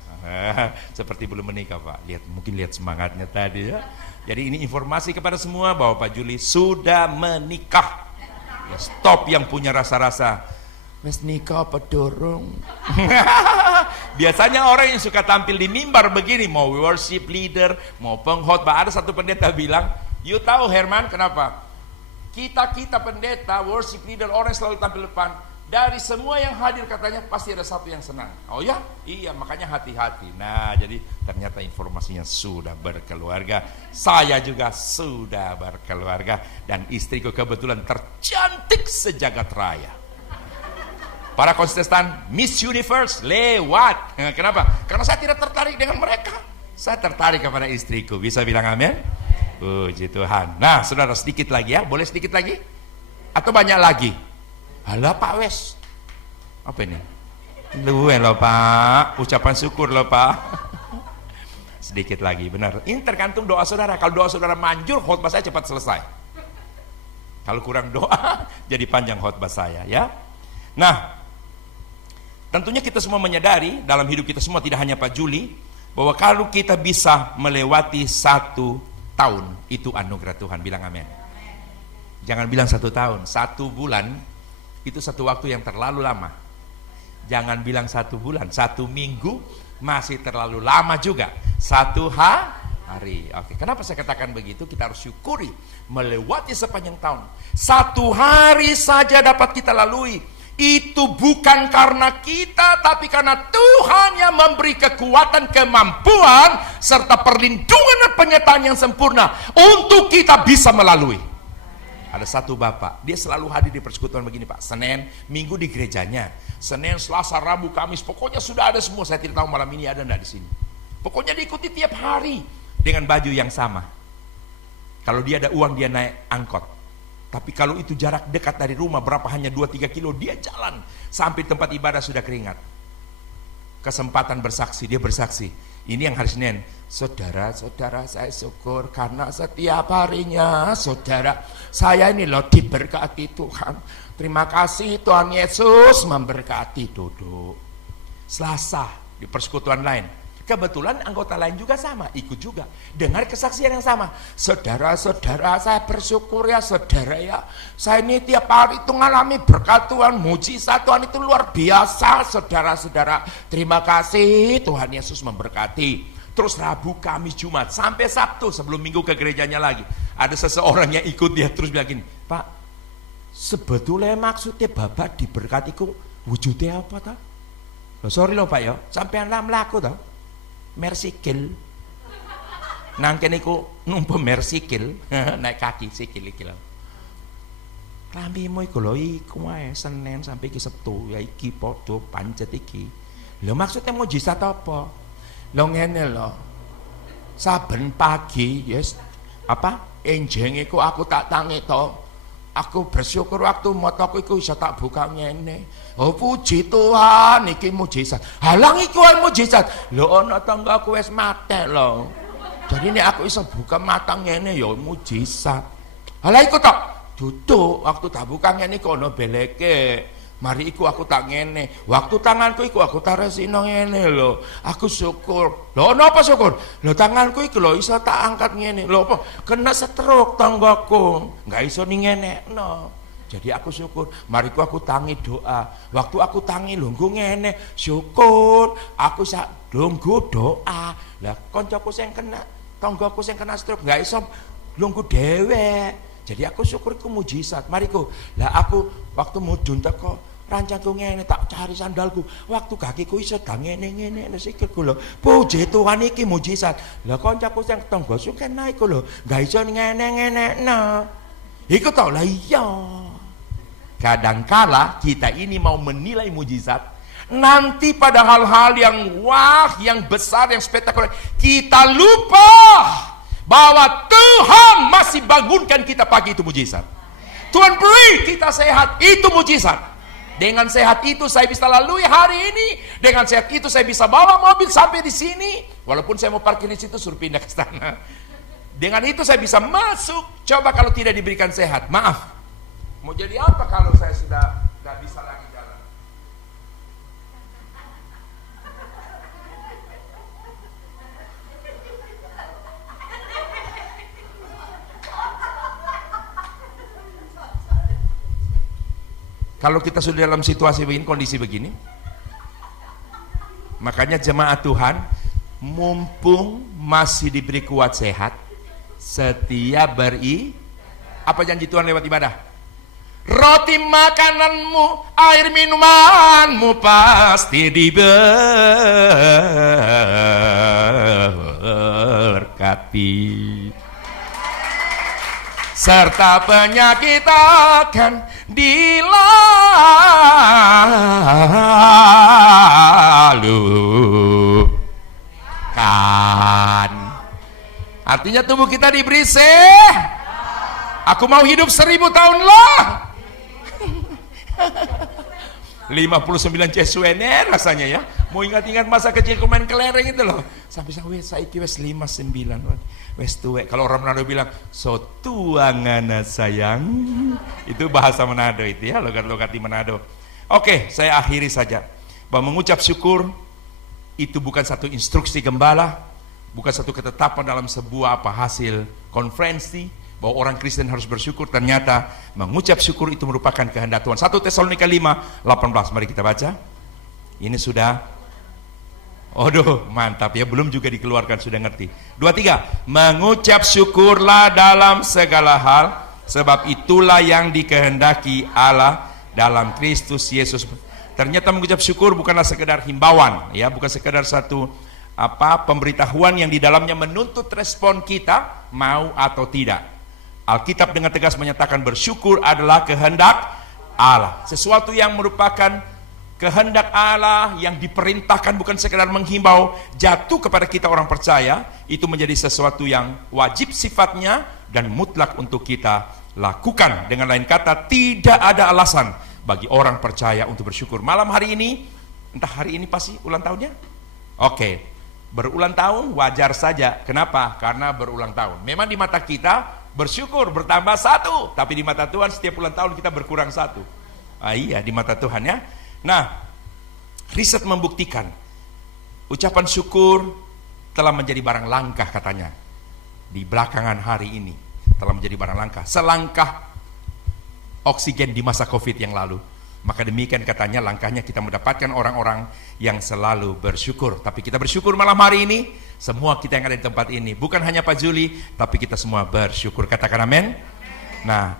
Seperti belum menikah, Pak. Mungkin lihat semangatnya tadi, ya. Jadi ini informasi kepada semua bahwa Pak Juli sudah menikah. Ya, stop yang punya rasa-rasa wes nikah apa dorong. Biasanya orang yang suka tampil di mimbar begini, mau worship leader, mau pengkhotbah. Ada satu pendeta bilang, you tahu Herman kenapa? Kita pendeta, worship leader, orang yang selalu tampil depan, dari semua yang hadir katanya pasti ada satu yang senang. Oh ya? Iya, makanya hati-hati. Nah, jadi ternyata informasinya sudah berkeluarga. Saya juga sudah berkeluarga, dan istriku kebetulan tercantik sejagat raya. Para kontestan Miss Universe lewat. Kenapa? Karena saya tidak tertarik dengan mereka. Saya tertarik kepada istriku. Bisa bilang amin? Puji Tuhan. Nah, saudara, sedikit lagi ya. Boleh sedikit lagi? Atau banyak lagi? Halah Pak Wes. Apa ini? Luwe loh Pak. Ucapan syukur loh Pak. Sedikit lagi, benar. Ini tergantung doa saudara. Kalau doa saudara manjur, khotbah saya cepat selesai. Kalau kurang doa, jadi panjang khotbah saya, ya. Nah, tentunya kita semua menyadari dalam hidup kita semua, tidak hanya Pak Juli, bahwa kalau kita bisa melewati 1 tahun, itu anugerah Tuhan. Bilang amin. Jangan bilang 1 tahun, 1 bulan itu satu waktu yang terlalu lama. Jangan bilang 1 bulan, 1 minggu masih terlalu lama juga. 1 hari. Oke, kenapa saya katakan begitu? Kita harus syukuri melewati sepanjang tahun. 1 hari saja dapat kita lalui. Itu bukan karena kita, tapi karena Tuhan yang memberi kekuatan, kemampuan, serta perlindungan dan penyertaan yang sempurna untuk kita bisa melalui. Ada satu bapak, dia selalu hadir di persekutuan begini Pak. Senin, Minggu di gerejanya, Senin, Selasa, Rabu, Kamis, pokoknya sudah ada semua. Saya tidak tahu malam ini ada enggak di sini. Pokoknya diikuti tiap hari dengan baju yang sama. Kalau dia ada uang dia naik angkot. Tapi kalau itu jarak dekat dari rumah berapa, hanya 2-3 kilo, dia jalan sampai tempat ibadah sudah keringat. Kesempatan bersaksi, dia bersaksi. Ini yang hari Senin. Saudara-saudara, saya syukur karena setiap harinya saudara saya ini loh diberkati Tuhan. Terima kasih Tuhan Yesus memberkati. Duduk. Selasa di persekutuan lain, kebetulan anggota lain juga sama, ikut juga dengar kesaksian yang sama. Saudara-saudara, saya bersyukur ya saudara ya, saya ini tiap hari itu ngalami berkat Tuhan, mujizat Tuhan itu luar biasa. Saudara-saudara, terima kasih Tuhan Yesus memberkati. Terus Rabu, Kamis, Jumat sampai Sabtu sebelum Minggu ke gerejanya lagi, ada seseorang yang ikut, dia terus bilang gini, Pak, sebetulnya maksudnya Bapak diberkati ku wujudnya apa tak? Sorry loh Pak ya, sampai anak melaku tak? Mersikil nangken iku numpu mersikil naik kaki sikil iki lho. Ramimu iku lho iku wae Senin sampai ki Sabtu ya iki padha pancet iki. Lho maksudnya mujizat apa? Lho ngene lho. Saben pagi yes apa enjeng iku aku tak tangi to. Aku bersyukur waktu motoku iku iso tak buka ngene. Oh puji Tuhan iki mujizat. Halang iku wae mujizat. Lho ana tanggaku wis mate lho. Jadi nek aku iso buka mata ngene ya mujizat. Halah iku tok. Duduk waktu tak buka ngene iku ana beleke. Mari iku aku tak ngene. Waktu tanganku iku aku tak resino ngene lho. Aku syukur. Lho napa syukur? Lho tanganku iku lho iso tak angkat ngene. Lho apa? Kena stroke tanggaku. Enggak iso ningenekno. Jadi aku syukur. Mari aku tangi doa. Waktu aku tangi lungguh ngene, syukur. Aku sak lungguh doa. Lah koncoku sing kena, tanggaku sing kena stroke enggak iso lungguh dhewe. Jadi aku syukur iku mujizat. Mariku. Lah aku waktu mudhun teko rancangku ngene tak cari sandalku. Waktu kakiku iso dang ngene-ngene sikilku lho. Puji Tuhan iki mujizat. Lah kancaku sing tangga sing kena iku lho, enggak iso ngene-ngenekno. Iku tau lah iya. Kadangkala kita ini mau menilai mujizat, nanti pada hal-hal yang wah, yang besar, yang spektakuler, kita lupa bahwa Tuhan masih bangunkan kita pagi, itu mujizat. Tuhan beri kita sehat, itu mujizat. Dengan sehat itu saya bisa lalui hari ini. Dengan sehat itu saya bisa bawa mobil sampai di sini. Walaupun saya mau parkir di situ suruh pindah ke sana. Dengan itu saya bisa masuk. Coba kalau tidak diberikan sehat, maaf. Mau jadi apa kalau saya sudah nggak bisa lagi jalan? Kalau kita sudah dalam situasi begini, kondisi begini, makanya jemaat Tuhan, mumpung masih diberi kuat sehat, setia apa janji Tuhan lewat ibadah? Roti makananmu, air minumanmu pasti diberkati, serta penyakit akan dilalukan. Artinya tubuh kita diberi sehat. Aku mau hidup 1000 tahun lah. 59 cesuene rasanya ya. Mau ingat-ingat masa kecilku main kelereng itu loh. Sampai saiki wes 59. Wes tuwek. Kalau orang Manado bilang so tua ngana sayang. Itu bahasa Manado itu ya, logat-logat di Manado. Oke, saya akhiri saja. Bahwa mengucap syukur itu bukan satu instruksi gembala, bukan satu ketetapan dalam sebuah hasil konferensi bahwa orang Kristen harus bersyukur. Ternyata mengucap syukur itu merupakan kehendak Tuhan. 1 Tesalonika 5:18, mari kita baca. Ini sudah, aduh mantap ya, belum juga dikeluarkan sudah ngerti. 2-3, mengucap syukurlah dalam segala hal, sebab itulah yang dikehendaki Allah dalam Kristus Yesus. Ternyata mengucap syukur bukanlah sekedar himbauan, ya, bukan sekedar satu pemberitahuan yang di dalamnya menuntut respon kita mau atau tidak. Alkitab dengan tegas menyatakan bersyukur adalah kehendak Allah, sesuatu yang merupakan kehendak Allah yang diperintahkan, bukan sekedar menghimbau, jatuh kepada kita orang percaya. Itu menjadi sesuatu yang wajib sifatnya dan mutlak untuk kita lakukan. Dengan lain kata, tidak ada alasan bagi orang percaya untuk bersyukur. Malam hari ini, entah hari ini pasti ulang tahunnya? Oke, berulang tahun wajar saja. Kenapa? Karena berulang tahun. Memang di mata kita bersyukur bertambah 1, tapi di mata Tuhan setiap ulang tahun kita berkurang 1. Iya, di mata Tuhan ya. Nah, riset membuktikan ucapan syukur telah menjadi barang langka katanya. Di belakangan hari ini telah menjadi barang langka, selangkah oksigen di masa Covid yang lalu. Maka demikian katanya langkahnya kita mendapatkan orang-orang yang selalu bersyukur. Tapi kita bersyukur malam hari ini, semua kita yang ada di tempat ini, bukan hanya Pak Juli, tapi kita semua bersyukur. Katakan amin. Nah,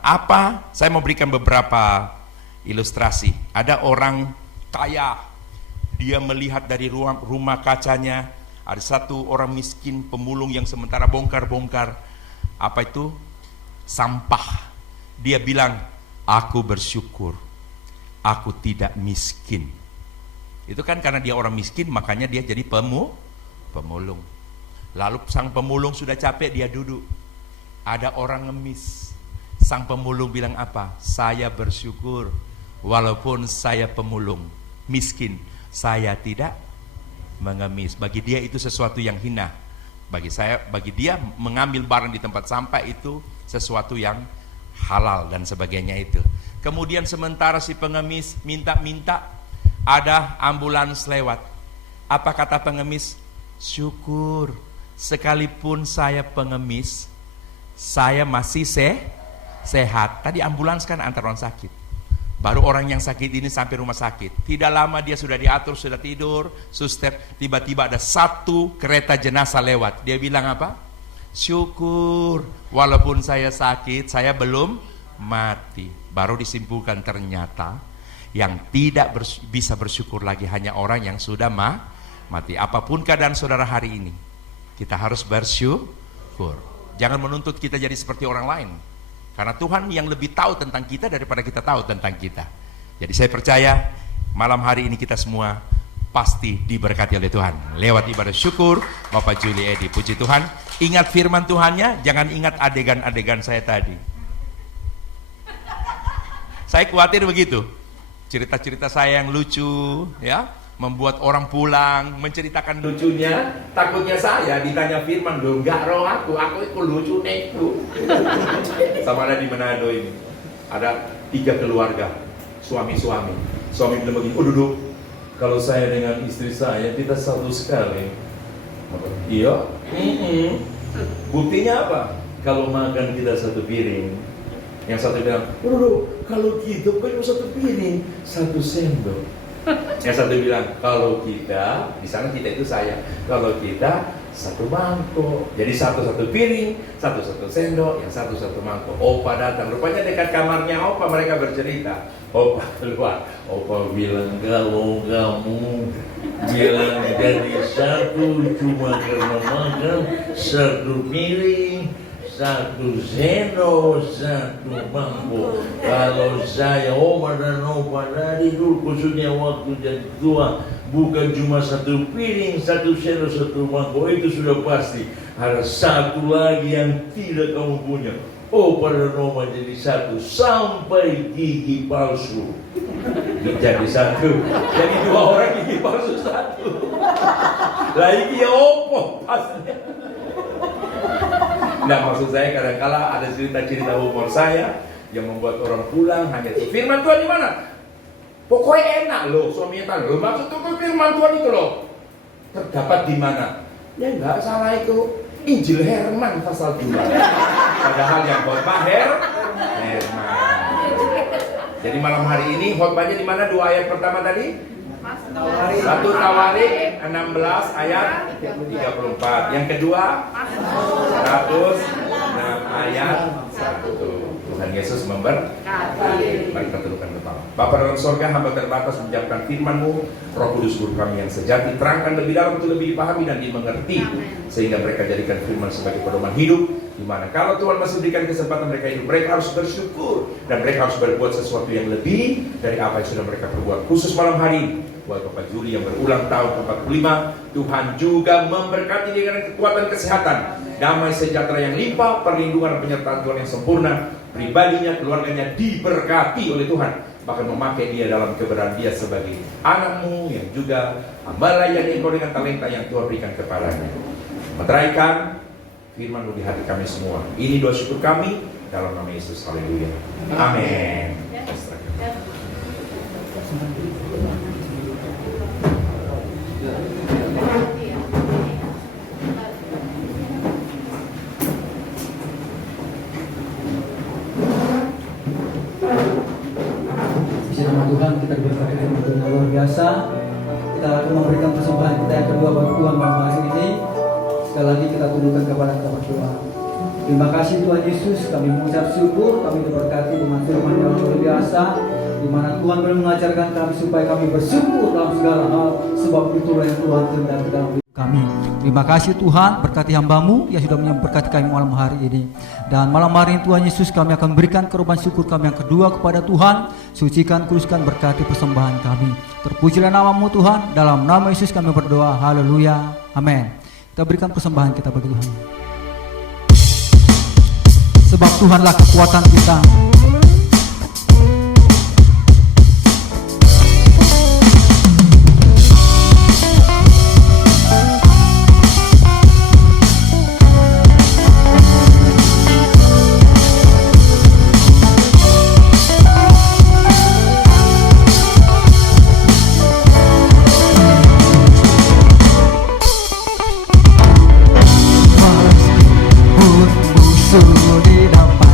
saya mau berikan beberapa ilustrasi. Ada orang kaya, dia melihat dari rumah kacanya, ada satu orang miskin pemulung yang sementara bongkar-bongkar sampah. Dia bilang, aku bersyukur aku tidak miskin. Itu kan karena dia orang miskin, makanya dia jadi pemulung. Lalu sang pemulung sudah capek, dia duduk. Ada orang ngemis. Sang pemulung bilang apa? Saya bersyukur walaupun saya pemulung miskin, saya tidak mengemis. Bagi dia itu sesuatu yang hina. Bagi dia mengambil barang di tempat sampah itu sesuatu yang halal dan sebagainya itu. Kemudian sementara si pengemis minta-minta, ada ambulans lewat. Apa kata pengemis? Syukur, sekalipun saya pengemis, saya masih sehat. Tadi ambulans kan antar orang sakit. Baru orang yang sakit ini sampai rumah sakit. Tidak lama dia sudah diatur, sudah tidur. Suster, tiba-tiba ada satu kereta jenazah lewat. Dia bilang apa? Syukur, walaupun saya sakit, saya belum mati. Baru disimpulkan ternyata yang tidak bisa bersyukur lagi hanya orang yang sudah mati. Apapun keadaan saudara hari ini, kita harus bersyukur. Jangan menuntut kita jadi seperti orang lain, karena Tuhan yang lebih tahu tentang kita daripada kita tahu tentang kita. Jadi saya percaya malam hari ini kita semua pasti diberkati oleh Tuhan lewat ibadah syukur Bapak Juli Edi. Puji Tuhan. Ingat firman Tuhannya, jangan ingat adegan-adegan saya tadi. Saya khawatir begitu. Cerita-cerita saya yang lucu, ya, membuat orang pulang menceritakan lucunya, takutnya saya ditanya firman, "Loh, enggak roh aku itu lucu neku." Sama ada di Manado ini. Ada 3 keluarga, suami-suami. Suami bilang begini, duduk. Kalau saya dengan istri saya, kita satu sekali. Iya. Buktinya apa? Kalau makan kita satu piring. Yang satu bilang, kalau gitu kan satu piring, 1 sendok. Yang satu bilang, kalau kita, di sana kita itu saya, kalau kita 1 mangkok. Jadi satu piring, satu sendok, yang satu mangkok. Opa datang, rupanya dekat kamarnya Opa mereka bercerita. Opa keluar, Opa bilang, kalau kamu bilang jadi 1 cuma karena makan 1 piring, 1 sendok, 1 mangkok. Kalau saya, Oma dan Opa dari dulu, khususnya waktu jadi tua, bukan cuma 1 piring, 1 sendok, 1 mangkok, itu sudah pasti. Ada 1 lagi yang tidak kamu punya. Opa dan Oma jadi 1 sampai gigi palsu. Jadi 1, jadi 2 orang gigi palsu 1. Lagi ya Opa pasnya. Nah, maksud saya kadang-kala ada cerita-cerita humor saya yang membuat orang pulang hanya itu. Firman Tuhan di mana? Pokoknya enak loh, suaminya tanya, loh maksud itu firman Tuhan itu loh terdapat di mana? Ya enggak salah itu Injil Herman pasal 2. Padahal yang khotbah Herman. Jadi malam hari ini khotbahnya di mana? 2 ayat pertama tadi? 1 Tawarik 16 ayat 34. Yang kedua 106 ayat 1. Tuhan Yesus memberkati. Mari kita tundukkan kepala. Bapa dalam sorga, hamba terbatas mengucapkan firman-Mu. Roh Kudus guru kami yang sejati, terangkan lebih dalam untuk lebih dipahami dan dimengerti, sehingga mereka jadikan firman sebagai pedoman hidup. Di mana kalau Tuhan masih berikan kesempatan mereka hidup, mereka harus bersyukur dan mereka harus berbuat sesuatu yang lebih dari apa yang sudah mereka perbuat. Khusus malam hari ini, buat Bapak Juli yang berulang tahun ke-45, Tuhan juga memberkati dia dengan kekuatan kesehatan, damai sejahtera yang limpah, perlindungan dan penyertaan Tuhan yang sempurna. Pribadinya, keluarganya diberkati oleh Tuhan, bahkan memakai dia dalam keberadaan dia sebagai anakmu yang juga hamba layani engkau dengan talenta yang Tuhan berikan kepadanya. Meteraikan firman-Mu di hati kami semua. Ini doa syukur kami dalam nama Yesus. Haleluya. Amin. Nama Tuhan, kita diberkati dengan Tuhan yang luar biasa. Kita akan memberikan persembahan kita yang kedua bagi Tuhan malam hari ini. Sekali lagi kita tundukkan kepada kita berdoa. Terima kasih Tuhan Yesus, kami mengucap syukur, kami diberkati dengan firman yang luar biasa, di mana Tuhan boleh mengajarkan kami supaya kami bersyukur dalam segala hal, sebab itulah yang Tuhan kehendaki dalam hidup kami. Terima kasih Tuhan, berkati hamba-Mu yang sudah memberkati kami malam hari ini. Dan malam hari ini Tuhan Yesus, kami akan berikan korban syukur kami yang kedua kepada Tuhan. Sucikan, kuduskan, berkati persembahan kami. Terpujilah nama-Mu Tuhan, dalam nama Yesus kami berdoa. Haleluya, amin. Kita berikan persembahan kita bagi Tuhan, sebab Tuhanlah kekuatan kita. Musuh di depan,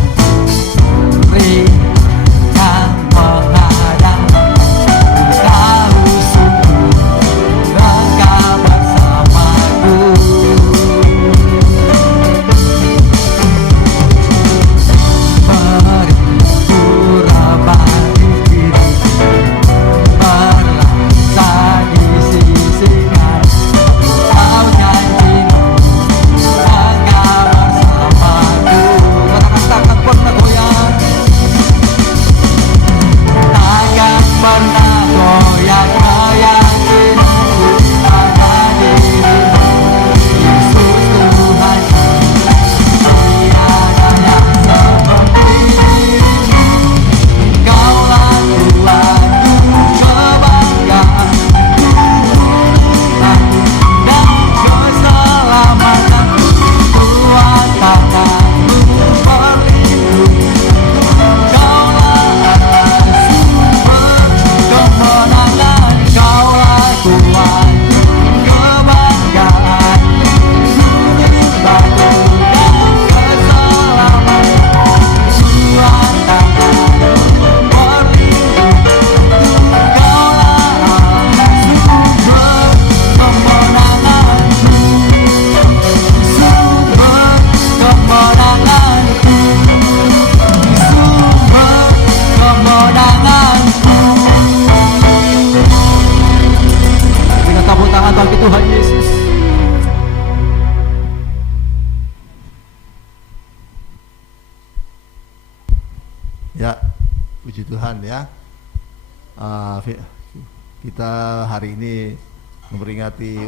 Ya, puji Tuhan ya. Kita hari ini memperingati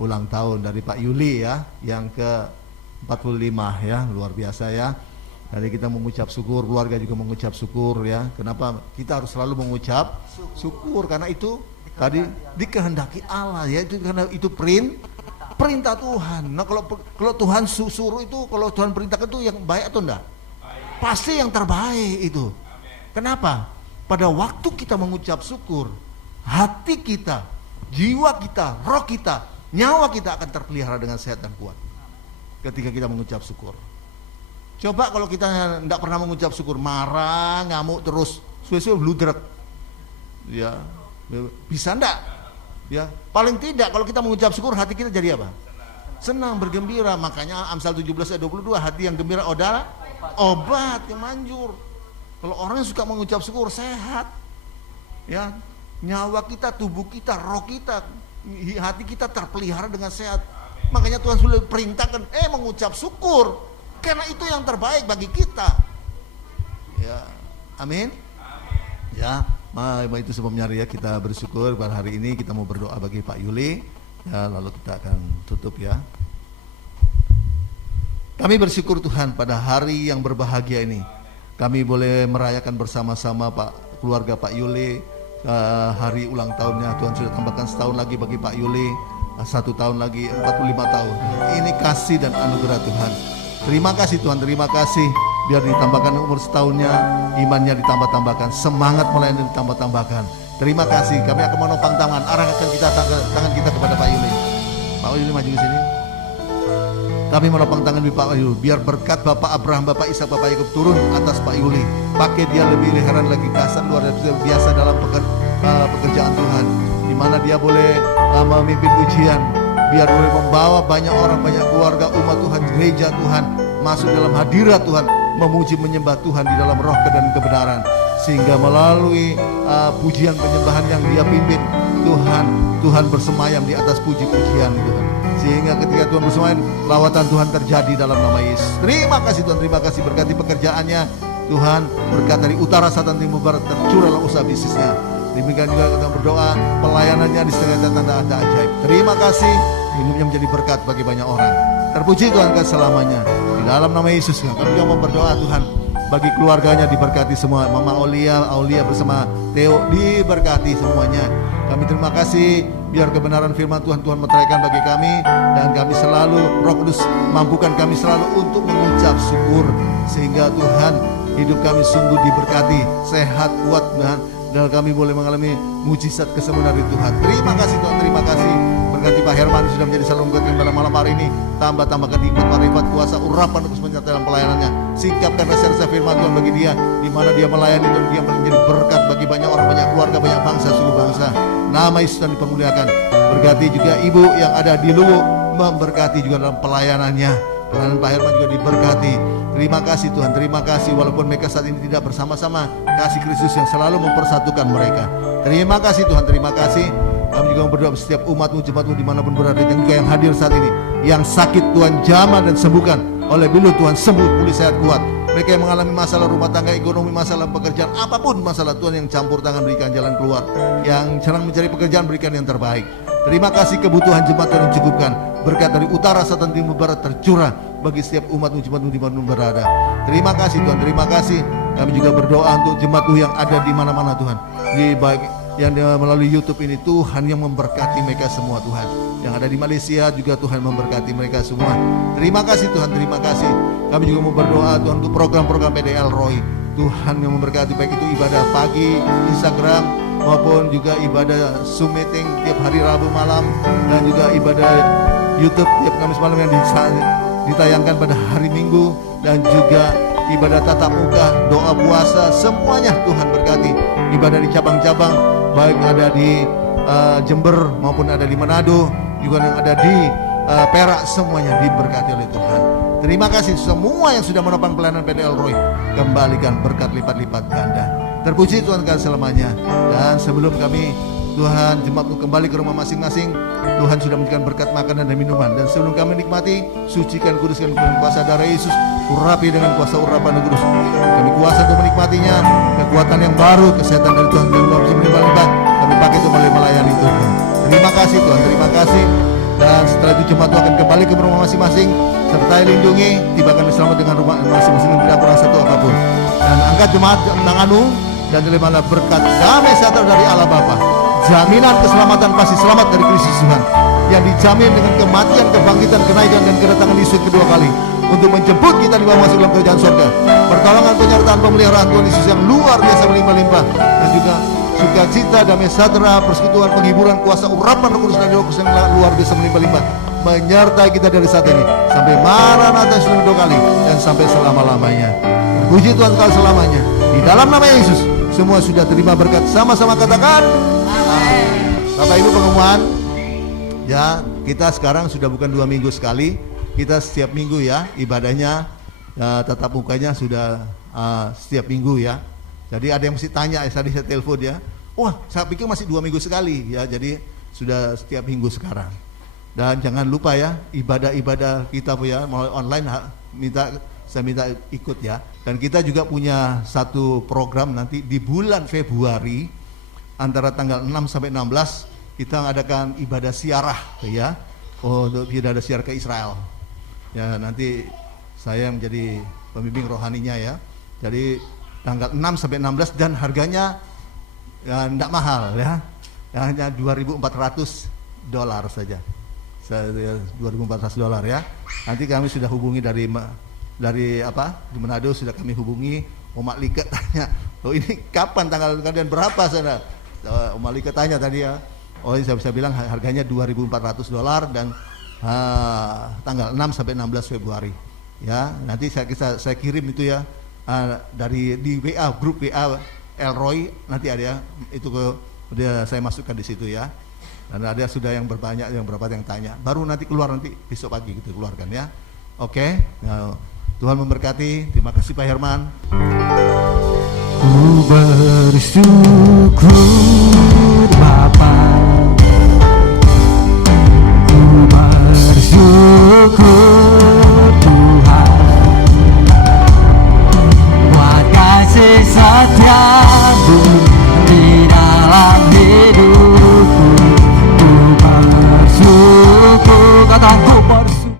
ulang tahun dari Pak Yuli ya, yang ke-45 ya, luar biasa ya. Jadi kita mengucap syukur, keluarga juga mengucap syukur ya. Kenapa kita harus selalu mengucap syukur? Karena itu tadi dikehendaki Allah ya, itu karena itu perintah Tuhan. Nah kalau Tuhan suruh itu, kalau Tuhan perintahkan itu yang baik atau enggak? Pasti yang terbaik itu. Kenapa? Pada waktu kita mengucap syukur, hati kita, jiwa kita, roh kita, nyawa kita akan terpelihara dengan sehat dan kuat ketika kita mengucap syukur. Coba kalau kita tidak pernah mengucap syukur, marah, ngamuk terus, suwe-suwe bludrek, ya bisa enggak? Ya paling tidak kalau kita mengucap syukur, hati kita jadi apa? Senang, bergembira. Makanya Amsal 17 ayat 22, hati yang gembira adalah obat yang manjur. Kalau orang yang suka mengucap syukur sehat, ya, nyawa kita, tubuh kita, roh kita, hati kita terpelihara dengan sehat. Makanya Tuhan sudah perintahkan, mengucap syukur, karena itu yang terbaik bagi kita. Ya, amin. Ya, itu sebabnya ya kita bersyukur pada hari ini. Kita mau berdoa bagi Pak Yuli, ya, lalu kita akan tutup ya. Kami bersyukur Tuhan pada hari yang berbahagia ini. Kami boleh merayakan bersama-sama keluarga Pak Yuli, hari ulang tahunnya. Tuhan sudah tambahkan setahun lagi bagi Pak Yuli, 1 tahun lagi, 45 tahun. Ini kasih dan anugerah Tuhan. Terima kasih Tuhan, terima kasih. Biar ditambahkan umur setahunnya, imannya ditambah-tambahkan, semangat melayani ditambah-tambahkan. Terima kasih. Kami akan menopang tangan, arahkan tangan kita kepada Pak Yuli. Pak Yuli maju ke sini. Kami menopang tangan di Pak Yuli, biar berkat Bapak Abraham, Bapak Ishak, Bapak Yakub turun atas Pak Yuli. Pakai dia lebih heran lagi, kasar luar biasa dalam pekerjaan Tuhan, di mana dia boleh memimpin ujian, biar boleh membawa banyak orang, banyak keluarga, umat Tuhan, gereja Tuhan masuk dalam hadirat Tuhan, memuji menyembah Tuhan di dalam roh dan kebenaran, sehingga melalui pujian penyembahan yang dia pimpin, Tuhan bersemayam di atas puji-pujian Tuhan. Sehingga ketika Tuhan bersemayam, lawatan Tuhan terjadi dalam nama Yesus. Terima kasih Tuhan, terima kasih. Berkati pekerjaannya Tuhan, berkat dari utara, selatan, timur, barat, tercurah dalam usaha bisnisnya. Demikian juga kita berdoa, pelayanannya disertai tanda-tanda ajaib. Terima kasih, hidupnya menjadi berkat bagi banyak orang. Terpuji Tuhan selamanya. Di dalam nama Yesus, kami juga mau berdoa Tuhan, bagi keluarganya diberkati semua. Mama Aulia bersama Theo diberkati semuanya. Kami terima kasih, biar kebenaran firman Tuhan meteraikan bagi kami, dan kami selalu, Roh Kudus mampukan kami selalu untuk mengucap syukur, sehingga Tuhan, hidup kami sungguh diberkati, sehat, kuat, dan kami boleh mengalami mujizat kesembuhan dari Tuhan. Terima kasih Tuhan, terima kasih. Berkati Pak Herman sudah menjadi selalu memberkati pada malam hari ini. Tambahkan hikmat, marifat, kuasa, urapan untuk menyertai dalam pelayanannya. Sikapkan rasa firman Tuhan bagi dia, di mana dia melayani Tuhan, dia menjadi berkat bagi banyak orang, banyak keluarga, banyak bangsa, suku bangsa. Nama Yesus Tuhan dipermuliakan. Berkati juga ibu yang ada di Luwu, memberkati juga dalam pelayanannya. Pelayanan Pak Herman juga diberkati. Terima kasih Tuhan, terima kasih. Walaupun mereka saat ini tidak bersama-sama, kasih Kristus yang selalu mempersatukan mereka. Terima kasih Tuhan, terima kasih. Kami juga berdoa setiap umat-Mu, jemaat-Mu dimanapun berada, dan juga yang hadir saat ini, yang sakit Tuhan jamah dan sembuhkan. Oleh bilu Tuhan sembuh, pulih, sehat, kuat. Mereka yang mengalami masalah rumah tangga, ekonomi, masalah pekerjaan, apapun masalah, Tuhan yang campur tangan berikan jalan keluar. Yang sedang mencari pekerjaan berikan yang terbaik. Terima kasih, kebutuhan jemaat Tuhan dicukupkan. Berkat dari utara, selatan, timur, barat tercurah bagi setiap umat-Mu, jemaat-Mu dimanapun berada. Terima kasih Tuhan, terima kasih. Kami juga berdoa untuk jemaat-Mu yang ada di mana-mana Tuhan, di baik yang melalui YouTube ini, Tuhan yang memberkati mereka semua Tuhan. Yang ada di Malaysia juga Tuhan memberkati mereka semua. Terima kasih Tuhan, terima kasih. Kami juga mau berdoa Tuhan untuk program-program PDL Roy. Tuhan yang memberkati, baik itu ibadah pagi Instagram maupun juga ibadah Zoom meeting tiap hari Rabu malam, dan juga ibadah YouTube tiap Kamis malam yang ditayangkan pada hari Minggu, dan juga ibadah tatap muka, doa puasa, semuanya Tuhan berkati. Ibadah di cabang-cabang, baik ada di Jember maupun ada di Manado, juga yang ada di Perak, semuanya diberkati oleh Tuhan. Terima kasih semua yang sudah menopang pelayanan PDL Roy, kembalikan berkat lipat-lipat ganda. Terpuji Tuhan selamanya. Dan sebelum kami Tuhan jemaat-Mu kembali ke rumah masing-masing, Tuhan sudah memberikan berkat makanan dan minuman. Dan sebelum kami nikmati, sucikan, kuduskan dengan kuasa darah Yesus, urapi dengan kuasa urapan kudus. Kami kuasa untuk menikmatinya, kekuatan yang baru, kesehatan dari Tuhan yang bisa melimpah-limpah, kami pakai untuk melayani Tuhan. Terima kasih Tuhan, terima kasih. Dan setelah itu jemaat Tuhan akan kembali ke rumah masing-masing, sertai lindungi, tibakan selamat dengan rumah masing-masing, tidak kurang satu apapun. Dan angkat jemaat tanganmu, dan terimalah berkat damai sejahtera dari Allah Bapa, jaminan keselamatan pasti selamat dari Kristus Tuhan, yang dijamin dengan kematian, kebangkitan, kenaikan, dan kedatangan Yesus kedua kali, untuk menjemput kita di bawah masuk dalam kerajaan surga. Pertolongan, penyertaan, pemeliharaan Tuhan Yesus yang luar biasa melimpah-limpah, dan juga sukacita, damai sejahtera, persekutuan, penghiburan, kuasa urapan Roh Kudus dan Roh Kudus yang luar biasa melimpah-limpah menyertai kita dari saat ini sampai Maranatha yang kedua kali, dan sampai selama-lamanya. Puji Tuhan kekal selamanya. Di dalam nama Yesus semua sudah terima berkat, sama-sama katakan amin. Bapak Ibu pengumuman, ya, kita sekarang sudah bukan 2 minggu sekali, kita setiap minggu ya ibadahnya, tatap mukanya sudah setiap minggu ya. Jadi ada yang mesti tanya, tadi saya telepon ya, wah saya pikir masih 2 minggu sekali ya, jadi sudah setiap minggu sekarang. Dan jangan lupa ya, ibadah-ibadah kita ya, mau online saya minta ikut ya. Dan kita juga punya satu program nanti di bulan Februari antara tanggal 6 sampai 16 kita mengadakan ibadah ziarah ya, untuk ibadah ziarah ke Israel. Ya, nanti saya menjadi pembimbing rohaninya ya. Jadi tanggal 6 sampai 16 dan harganya ya tidak mahal ya. Hanya $2.400 saja. $2.400 ya. Nanti kami sudah hubungi dari di Manado sudah kami hubungi. Om Lika tanya, "Oh, ini kapan tanggal kalian berapa sana?" Om Lika tanya tadi ya. Oh, saya bisa bilang harganya $2.400 dan tanggal 6 sampai 16 Februari. Ya, nanti saya kirim itu ya di WA, grup WA Elroy, nanti ada ya, itu saya masukkan di situ ya. Dan ada sudah yang berbanyak, yang berapa yang tanya. Baru nanti keluar, nanti besok pagi kita keluarkan ya. Oke. Nah, Tuhan memberkati. Terima kasih Pak Herman. Ku bersyukur Bapa, ku bersyukur Tuhan, buat kasih setiamu di dalam hidupku. Ku bersyukur, katakan ku